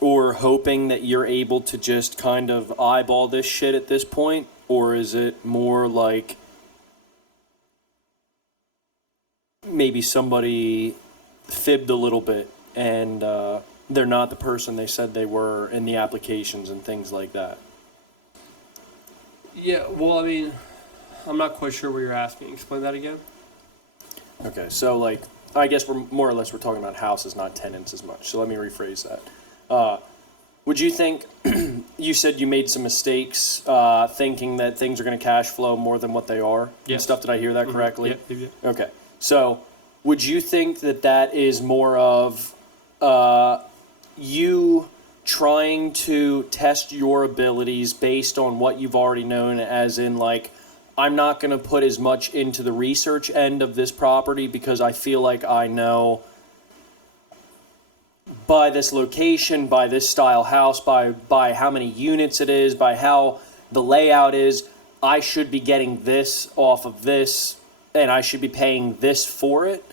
or hoping that you're able to just kind of eyeball this shit at this point, or is it more like maybe somebody fibbed a little bit and they're not the person they said they were in the applications and things like that? Yeah, well, I mean, I'm not quite sure what you're asking. Explain that again. Okay, so like, I guess we're more or less talking about houses, not tenants as much. So let me rephrase that. Would you think, you said you made some mistakes thinking that things are going to cash flow more than what they are? And Yes. stuff, did I hear that correctly? Yep. Okay, so would you think that is more of you trying to test your abilities based on what you've already known, as in like, I'm not going to put as much into the research end of this property because I feel like I know by this location, by this style house, by how many units it is, by how the layout is, I should be getting this off of this, and I should be paying this for it,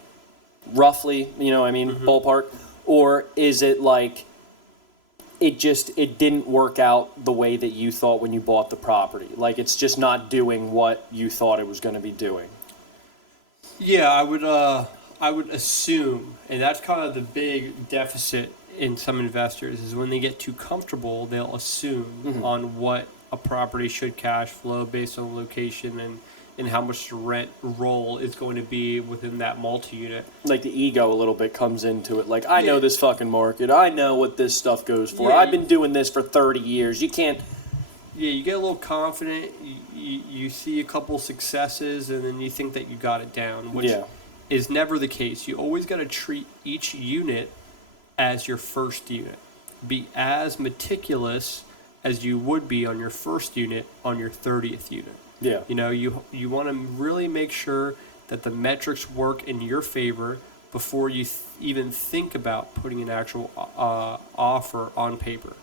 roughly, ballpark? Or is it like it didn't work out the way that you thought when you bought the property? Like, it's just not doing what you thought it was going to be doing? Yeah, I would assume, and that's kind of the big deficit in some investors is when they get too comfortable, they'll assume on what a property should cash flow based on location and how much the rent roll is going to be within that multi-unit. Like the ego a little bit comes into it. Like, I know Yeah. this fucking market. I know what this stuff goes for. Yeah, I've been doing this for 30 years. You can't. Yeah, you get a little confident. You see a couple successes, and then you think that you got it down, which Yeah. is never the case. You always got to treat each unit as your first unit. Be as meticulous as you would be on your first unit on your 30th unit. Yeah. You know, you want to really make sure that the metrics work in your favor before you even think about putting an actual offer on paper.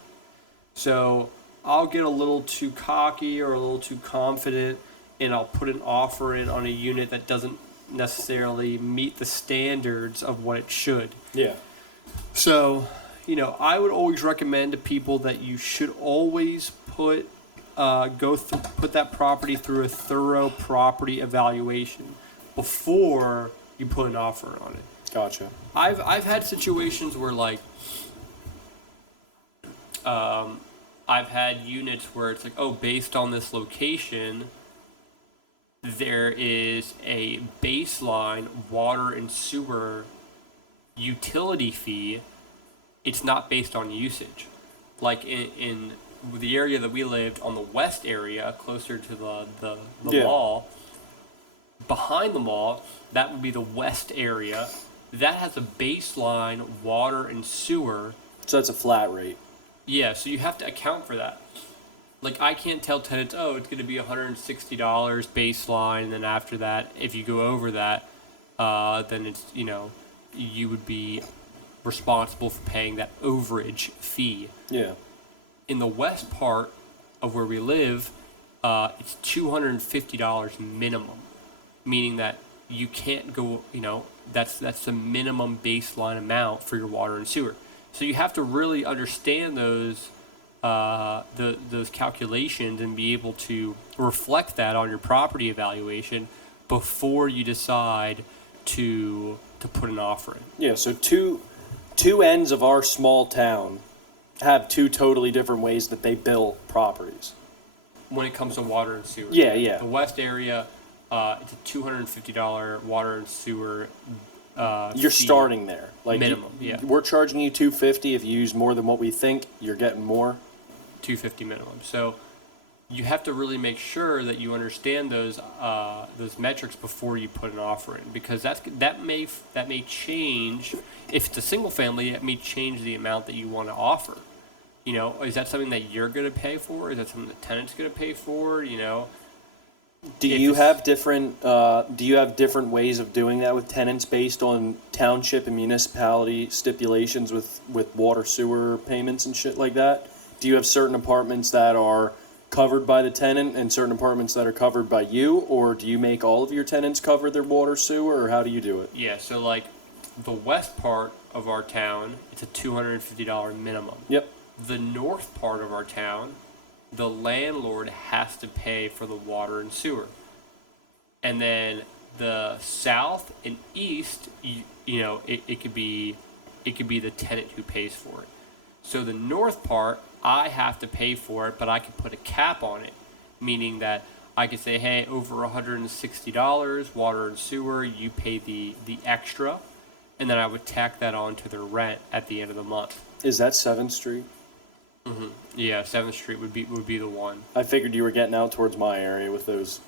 So I'll get a little too cocky or a little too confident, and I'll put an offer in on a unit that doesn't necessarily meet the standards of what it should. Yeah. So, you know, I would always recommend to people that you should always put that property through a thorough property evaluation before you put an offer on it. Gotcha. I've had situations where like I've had units where it's like, oh, based on this location, there is a baseline water and sewer utility fee. It's not based on usage. Like in the area that we lived on the west area, closer to the Yeah. mall, behind the mall, that would be the west area. That has a baseline water and sewer. So that's a flat rate. Yeah, so you have to account for that. Like, I can't tell tenants, oh, it's going to be $160 baseline, and then after that, if you go over that, then it's, you know, you would be responsible for paying that overage fee. Yeah. In the west part of where we live, it's $250 minimum, meaning that you can't go, you know, that's the minimum baseline amount for your water and sewer. So you have to really understand those calculations and be able to reflect that on your property evaluation before you decide to put an offer in. Yeah. So two ends of our small town have two totally different ways that they bill properties. When it comes to water and sewer. Yeah, yeah. The west area, it's a $250 water and sewer. You're fee. starting there. Like Minimum, yeah. We're charging you $250. If you use more than what we think, you're getting more. $250 minimum. So you have to really make sure that you understand those metrics before you put an offer in, because that may change. If it's a single family, it may change the amount that you want to offer. You know, is that something that you're going to pay for? Is that something the tenant's going to pay for? You know, Do If you it's- have different ways of doing that with tenants based on township and municipality stipulations with water sewer payments and shit like that? Do you have certain apartments that are covered by the tenant and certain apartments that are covered by you, or do you make all of your tenants cover their water sewer, or how do you do it? yeah. So like the west part of our town, it's a $250 minimum. Yep. The north part of our town, the landlord has to pay for the water and sewer. And then the south and east, you know, it could be the tenant who pays for it. So the north part, I have to pay for it, but I could put a cap on it, meaning that I could say, hey, over $160 water and sewer, you pay the extra, and then I would tack that on to their rent at the end of the month. Is that 7th Street? Yeah, 7th Street would be the one. I figured you were getting out towards my area with those.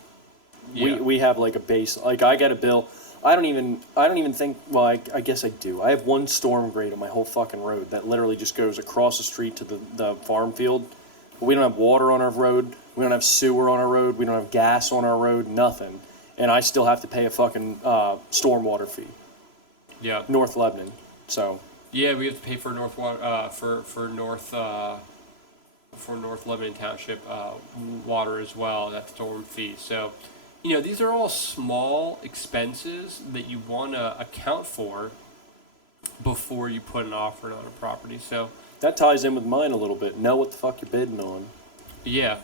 Yeah. We have like a base, like I get a bill. I don't even think, well, I guess I do. I have one storm grate on my whole fucking road that literally just goes across the street to the farm field. But we don't have water on our road. We don't have sewer on our road. We don't have gas on our road, nothing. And I still have to pay a fucking stormwater fee. Yeah. North Lebanon. So, Yeah, we have to pay for North Lebanon Township water as well. That storm fee. So, you know, these are all small expenses that you want to account for before you put an offer on a property. So, that ties in with mine a little bit. Know what the fuck you're bidding on. yeah,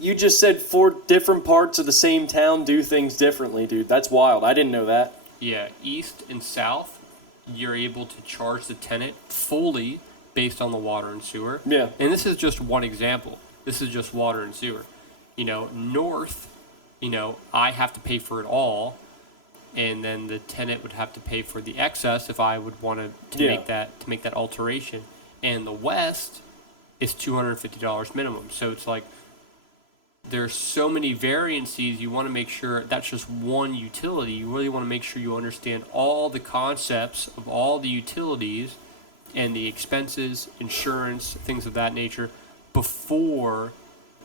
You just said 4 different parts of the same town do things differently, dude. That's wild. I didn't know that. yeah. East and south you're able to charge the tenant fully based on the water and sewer. Yeah. And this is just one example. This is just water and sewer. North, I have to pay for it all, and then the tenant would have to pay for the excess if I would want to Yeah. make that alteration. And the West is $250 minimum. So it's like there's so many variances. You want to make sure that's just one utility. You really want to make sure you understand all the concepts of all the utilities and the expenses, insurance, things of that nature before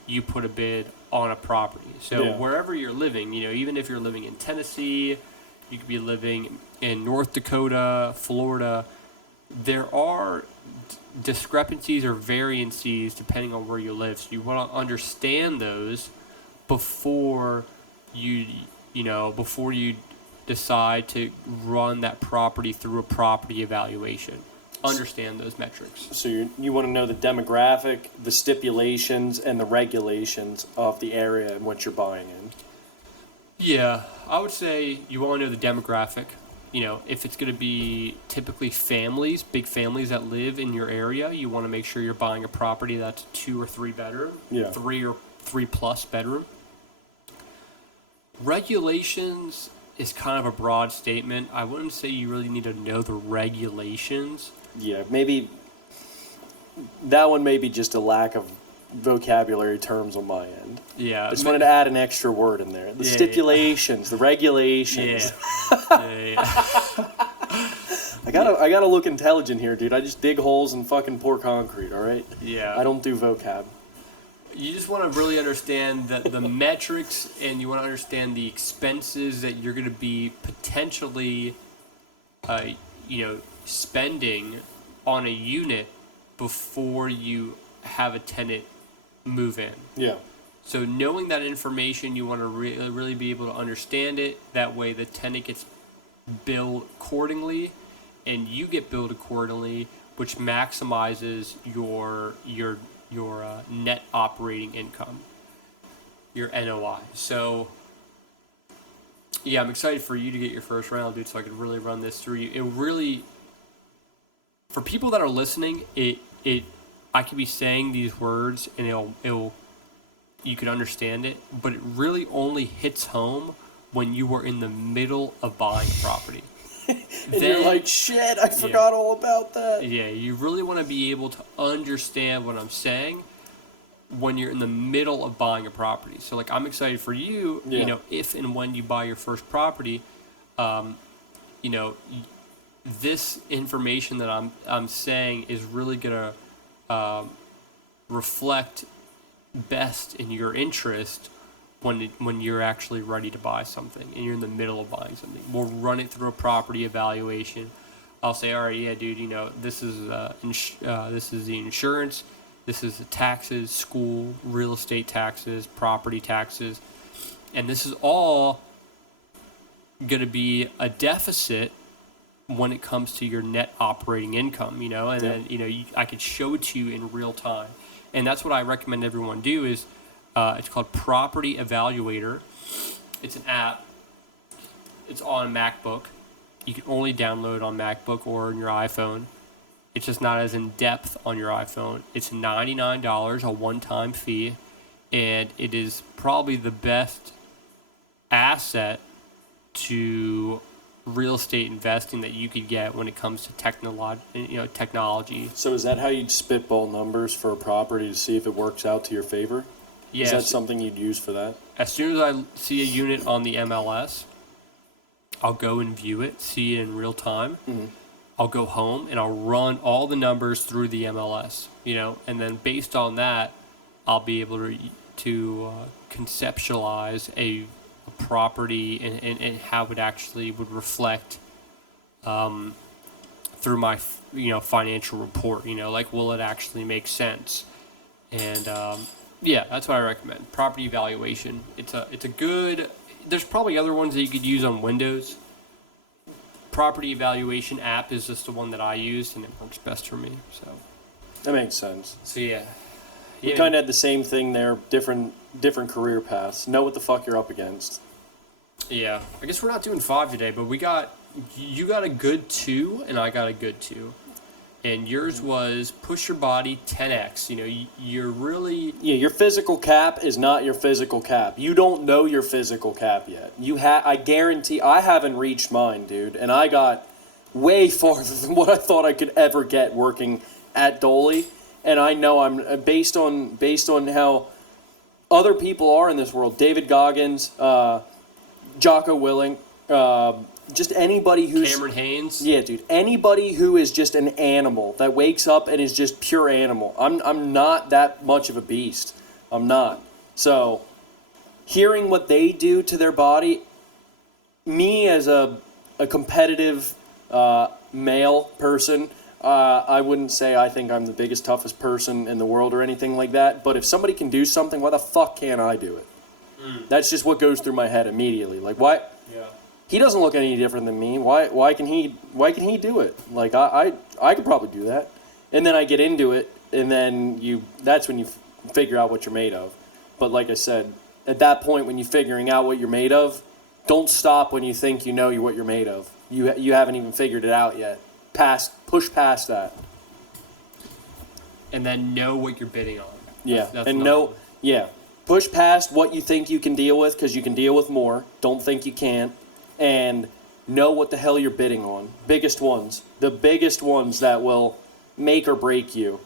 you put a bid on a property. So Yeah. wherever you're living, even if you're living in Tennessee, you could be living in North Dakota, Florida, there are discrepancies or variances depending on where you live. So you want to understand those before before you decide to run that property through a property evaluation. Understand those metrics. So you want to know the demographic, the stipulations, and the regulations of the area in which you're buying in. Yeah, I would say you want to know the demographic. If it's going to be typically families, big families that live in your area, you want to make sure you're buying a property that's 2 or 3 bedroom, Yeah. 3 or 3+ bedroom. Regulations is kind of a broad statement. I wouldn't say you really need to know the regulations. Yeah, maybe that one may be just a lack of vocabulary terms on my end. Yeah. I just wanted to add an extra word in there. The Yeah. stipulations, the regulations. Yeah. I gotta look intelligent here, dude. I just dig holes and fucking pour concrete, alright? Yeah. I don't do vocab. You just want to really understand the metrics, and you want to understand the expenses that you're going to be potentially, spending on a unit before you have a tenant move in. Yeah. So knowing that information, you want to really be able to understand it. That way the tenant gets billed accordingly, and you get billed accordingly, which maximizes your net operating income, your NOI. So, yeah, I'm excited for you to get your first round, dude, so I could really run this through you. It really, for people that are listening, I could be saying these words and it'll you could understand it, but it really only hits home when you are in the middle of buying property. And you're like, shit, I forgot all about that. Yeah, you really want to be able to understand what I'm saying when you're in the middle of buying a property. So, like, I'm excited for you, if and when you buy your first property, this information that I'm saying is really going to reflect best in your interest when you're actually ready to buy something and you're in the middle of buying something. We'll run it through a property evaluation. I'll say, all right, yeah, dude, this is the insurance, this is the taxes, school, real estate taxes, property taxes, and this is all going to be a deficit when it comes to your net operating income, and then, I could show it to you in real time. And that's what I recommend everyone do is, it's called Property Evaluator. It's an app. It's on MacBook. You can only download it on MacBook or on your iPhone. It's just not as in-depth on your iPhone. It's $99, a one-time fee, and it is probably the best asset to real estate investing that you could get when it comes to technology. So is that how you'd spitball numbers for a property to see if it works out to your favor? Yes. Is that something you'd use for that? As soon as I see a unit on the MLS, I'll go and view it, see it in real time. Mm-hmm. I'll go home and I'll run all the numbers through the MLS, and then based on that, I'll be able to conceptualize a property and how it actually would reflect through my financial report. Like, will it actually make sense? And that's what I recommend. Property evaluation. It's a good. There's probably other ones that you could use on Windows. Property evaluation app is just the one that I used, and it works best for me. So That makes sense. So yeah. We kind of had the same thing there, different career paths. Know what the fuck you're up against. Yeah, I guess we're not doing 5 today, but we got you got a good 2, and I got a good 2. And yours was push your body 10x. You're really... Yeah, your physical cap is not your physical cap. You don't know your physical cap yet. I guarantee I haven't reached mine, dude, and I got way farther than what I thought I could ever get working at Dolly. And I know I'm based on how other people are in this world. David Goggins, Jocko Willink, just anybody who's... Cameron Haynes. Yeah, dude. Anybody who is just an animal that wakes up and is just pure animal. I'm not that much of a beast. I'm not. So, hearing what they do to their body, me as a competitive male person, I wouldn't say I think I'm the biggest, toughest person in the world or anything like that. But if somebody can do something, why the fuck can't I do it? That's just what goes through my head immediately. Like, why? Yeah. He doesn't look any different than me. Why can he do it? Like I could probably do that. And then I get into it, and then that's when you figure out what you're made of. But like I said, at that point when you're figuring out what you're made of, don't stop when you think you know what you're made of. You haven't even figured it out yet. Push past that. And then know what you're bidding on. Yeah. That's And number know one. yeah. Push past what you think you can deal with, because you can deal with more. Don't think you can't. And know what the hell you're bidding on. The biggest ones that will make or break you.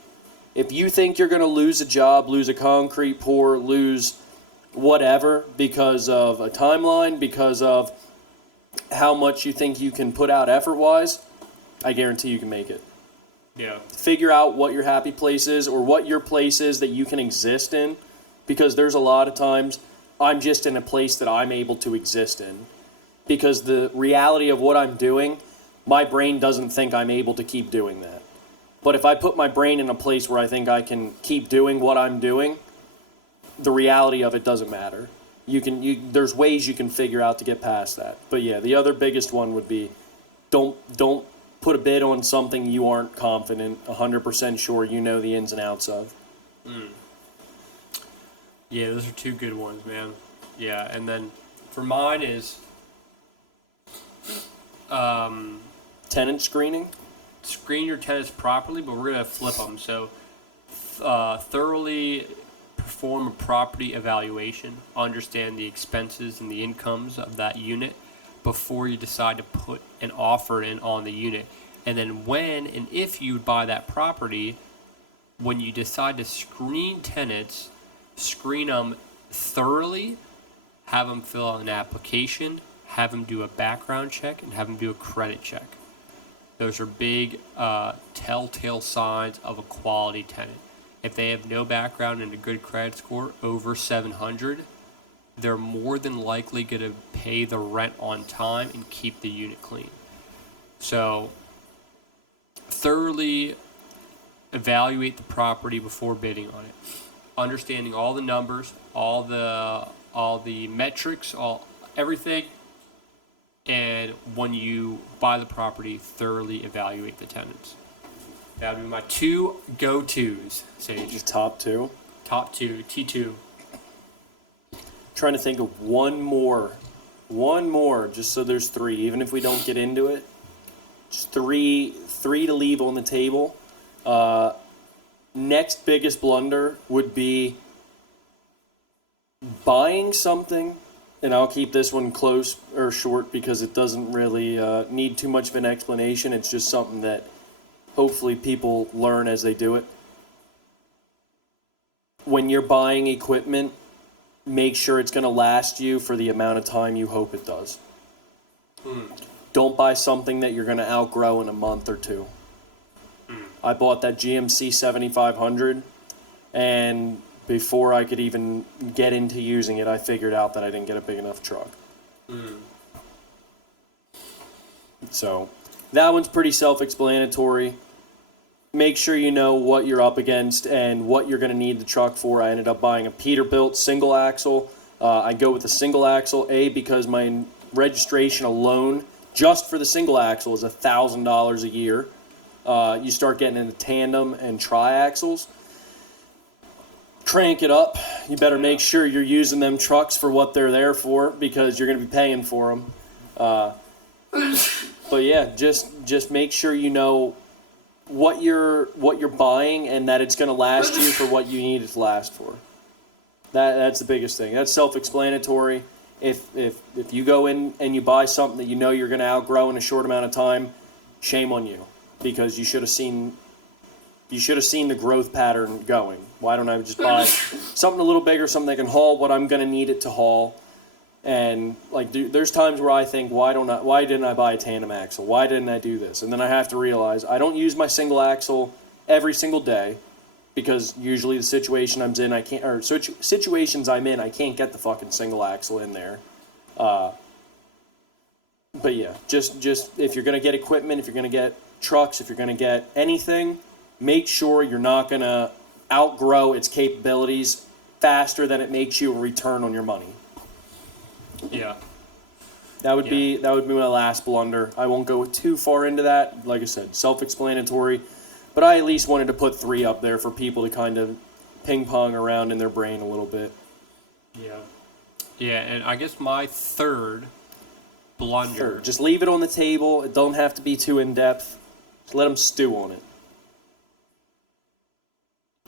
If you think you're going to lose a job, lose a concrete pour, lose whatever because of a timeline, because of how much you think you can put out effort-wise, I guarantee you can make it. Yeah. Figure out what your happy place is, or what your place is that you can exist in, because there's a lot of times I'm just in a place that I'm able to exist in. Because the reality of what I'm doing, my brain doesn't think I'm able to keep doing that. But if I put my brain in a place where I think I can keep doing what I'm doing, the reality of it doesn't matter. There's ways you can figure out to get past that. But yeah, the other biggest one would be don't put a bid on something you aren't confident, 100% sure you know the ins and outs of. Yeah, those are 2 good ones, man. Yeah, and then for mine is Tenant screening? screen your tenants properly, but we're going to flip them. So thoroughly perform a property evaluation, understand the expenses and the incomes of that unit before you decide to put an offer in on the unit. And then when and if you buy that property, when you decide to screen tenants, screen them thoroughly, have them fill out an application, have them do a background check, and have them do a credit check. Those are big telltale signs of a quality tenant. If they have no background and a good credit score over 700, they're more than likely going to pay the rent on time and keep the unit clean. So thoroughly evaluate the property before bidding on it. Understanding all the numbers, all the metrics, everything. And when you buy the property, thoroughly evaluate the tenants. That would be my 2 go-tos, Sage. Just top 2. Top 2, T2. Trying to think of one more, just so there's 3, even if we don't get into it. Just three to leave on the table. Next biggest blunder would be buying something, and I'll keep this one close or short because it doesn't really need too much of an explanation. It's just something that hopefully people learn as they do it. When you're buying equipment, make sure it's going to last you for the amount of time you hope it does. Don't buy something that you're going to outgrow in a month or 2. I bought that GMC 7500, and before I could even get into using it, I figured out that I didn't get a big enough truck. So that one's pretty self-explanatory. Make sure you know what you're up against and what you're going to need the truck for. I ended up buying a Peterbilt single axle. I go with the single axle, because my registration alone, just for the single axle, is $1,000 a year. You start getting into tandem and tri-axles. Crank it up. You better make sure you're using them trucks for what they're there for, because you're going to be paying for them. But yeah, just make sure you know what you're buying and that it's going to last you for what you need it to last for. That's the biggest thing. That's self-explanatory. If you go in and you buy something that you know you're going to outgrow in a short amount of time, shame on you, because you should have seen the growth pattern going. Why don't I just buy something a little bigger, something that can haul what I'm going to need it to haul? And like, there's times where I think, why didn't I buy a tandem axle? Why didn't I do this? And then I have to realize I don't use my single axle every single day, because usually the situation I'm in, I can't, or situations I'm in, I can't get the fucking single axle in there. But yeah, just if you're gonna get equipment, if you're gonna get trucks, if you're gonna get anything, make sure you're not gonna outgrow its capabilities faster than it makes you a return on your money. Yeah. That would be my last blunder. I won't go too far into that. Like I said, self-explanatory. But I at least wanted to put 3 up there for people to kind of ping-pong around in their brain a little bit. Yeah. Yeah, and I guess my third blunder. Sure. Just leave it on the table. It don't have to be too in-depth. Just let them stew on it.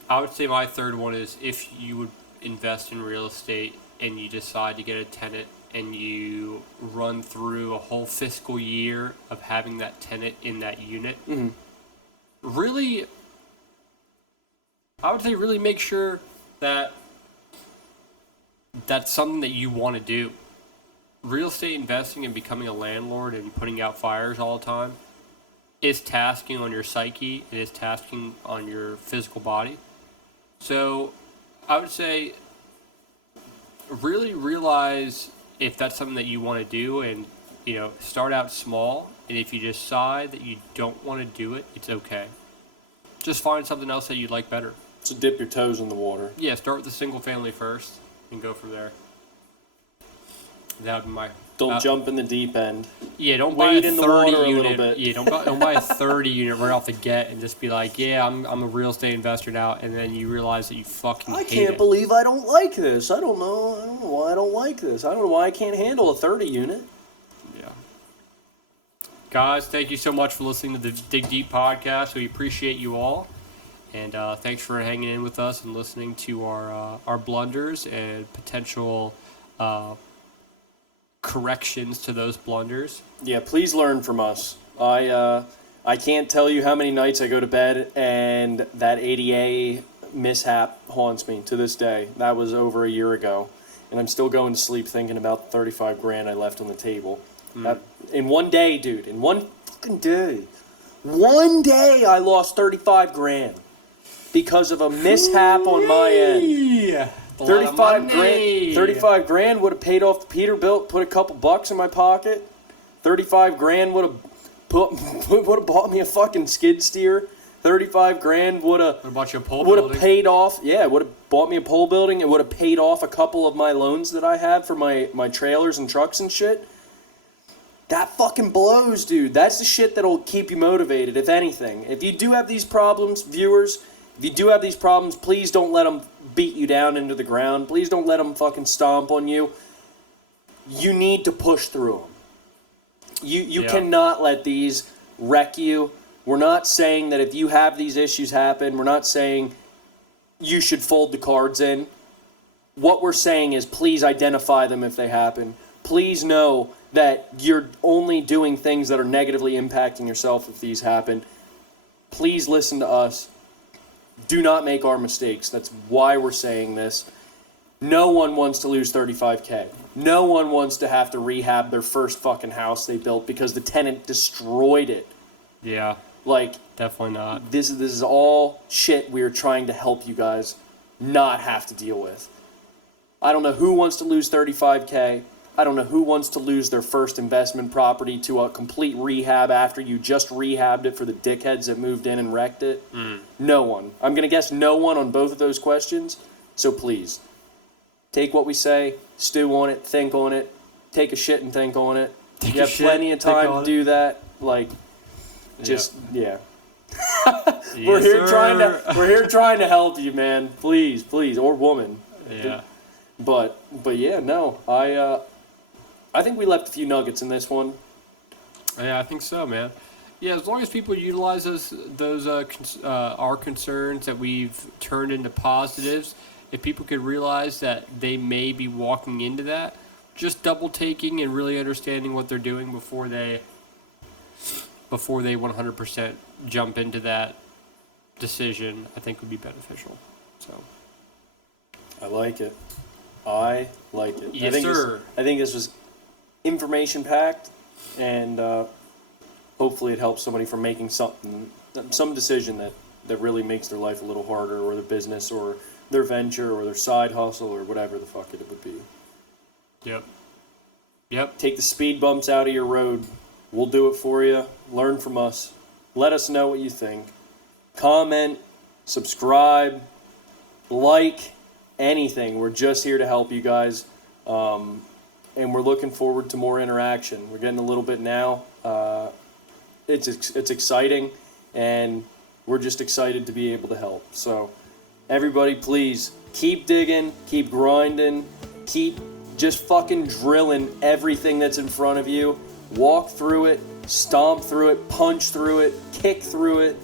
I would say my third one is if you would invest in real estate and you decide to get a tenant and you run through a whole fiscal year of having that tenant in that unit, really, I would say really make sure that that's something that you want to do. Real estate investing and becoming a landlord and putting out fires all the time is tasking on your psyche. It is tasking on your physical body. So I would say really realize if that's something that you want to do, and start out small. And if you decide that you don't want to do it, it's okay. Just find something else that you'd like better. So dip your toes in the water. Yeah, start with the single family first and go from there. That would be my... Don't jump in the deep end. Yeah, don't buy Wade a in 30 the water unit. a little bit. Yeah, don't buy a 30 unit right off the get and just be like, yeah, I'm a real estate investor now, and then you realize that you fucking I hate can't it. believe I don't like this. I don't know why I don't like this. I don't know why I can't handle a 30 unit. Yeah. Guys, thank you so much for listening to the Dig Deep podcast. We appreciate you all. And thanks for hanging in with us and listening to our blunders and potential corrections to those blunders. Yeah, please learn from us. I can't tell you how many nights I go to bed and that ADA mishap haunts me to this day. That was over a year ago, and I'm still going to sleep thinking about the $35,000 I left on the table. In one day, dude. In one fucking day. One day I lost $35,000 because of a mishap on my end. Yeah. $35,000 would have paid off the Peterbilt, put a couple bucks in my pocket. $35,000 would have bought me a fucking skid steer. $35,000 would have paid off. Yeah, it would have bought me a pole building. It would have paid off a couple of my loans that I had for my trailers and trucks and shit. That fucking blows, dude. That's the shit that'll keep you motivated, if anything. If you do have these problems, viewers, if you do have these problems, please don't let them beat you down into the ground. Please don't let them fucking stomp on you. You need to push through them. You cannot let these wreck you. We're not saying that if you have these issues happen, we're not saying you should fold the cards in. What we're saying is please identify them if they happen. Please know that you're only doing things that are negatively impacting yourself if these happen. Please listen to us. Do not make our mistakes. That's why we're saying this. No one wants to lose $35,000. No one wants to have to rehab their first fucking house they built because the tenant destroyed it. Yeah. Like, definitely not. This is all shit we are trying to help you guys not have to deal with. I don't know who wants to lose $35,000. I don't know who wants to lose their first investment property to a complete rehab after you just rehabbed it for the dickheads that moved in and wrecked it. No one. I'm going to guess no one on both of those questions. So please, take what we say, stew on it, think on it, take a shit and think on it. You have plenty of time to do that. Like, just, yeah. We're here trying to help you, man. Please, or woman. Yeah. But yeah, no. I think we left a few nuggets in this one. Yeah, I think so, man. Yeah, as long as people utilize our concerns that we've turned into positives, if people could realize that they may be walking into that, just double taking and really understanding what they're doing before they 100% jump into that decision, I think would be beneficial. So. I like it. I like it. Yes, sir. I think this was information packed, and hopefully it helps somebody from making some decision that really makes their life a little harder, or their business, or their venture, or their side hustle, or whatever the fuck it would be. Yep. Take the speed bumps out of your road. We'll do it for you. Learn from us. Let us know what you think. Comment, subscribe, like, anything. We're just here to help you guys. And we're looking forward to more interaction. We're getting a little bit now. It's exciting, and we're just excited to be able to help. So everybody, please keep digging, keep grinding, keep just fucking drilling everything that's in front of you. Walk through it, stomp through it, punch through it, kick through it,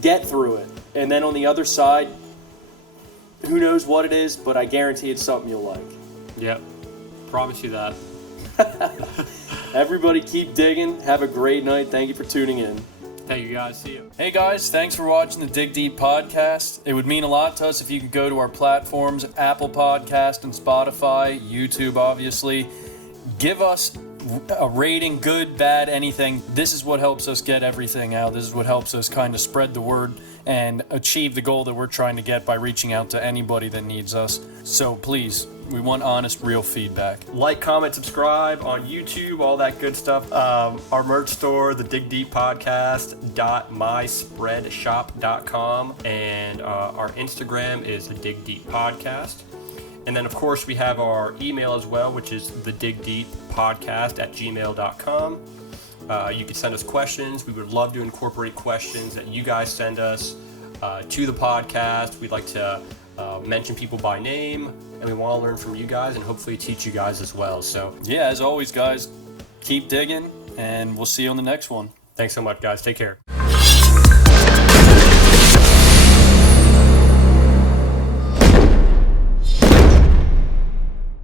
get through it. And then on the other side, who knows what it is, but I guarantee it's something you'll like. Yep. Promise you that. Everybody keep digging. Have a great night. Thank you for tuning in. Thank you, guys. See you. Hey guys, thanks for watching the Dig Deep podcast. It would mean a lot to us if you could go to our platforms, Apple Podcast and Spotify, YouTube obviously. Give us a rating, good, bad, anything. This is what helps us get everything out. This is what helps us kind of spread the word and achieve the goal that we're trying to get by reaching out to anybody that needs us. So please, we want honest, real feedback. Like, comment, subscribe on YouTube, all that good stuff. Our merch store, the Dig Deep Podcast.myspreadshop.com, and our Instagram is the Dig Deep Podcast. And then, of course, we have our email as well, which is the digdeeppodcast@gmail.com. You can send us questions. We would love to incorporate questions that you guys send us to the podcast. We'd like to mention people by name, and we want to learn from you guys and hopefully teach you guys as well. So, yeah, as always, guys, keep digging, and we'll see you on the next one. Thanks so much, guys. Take care.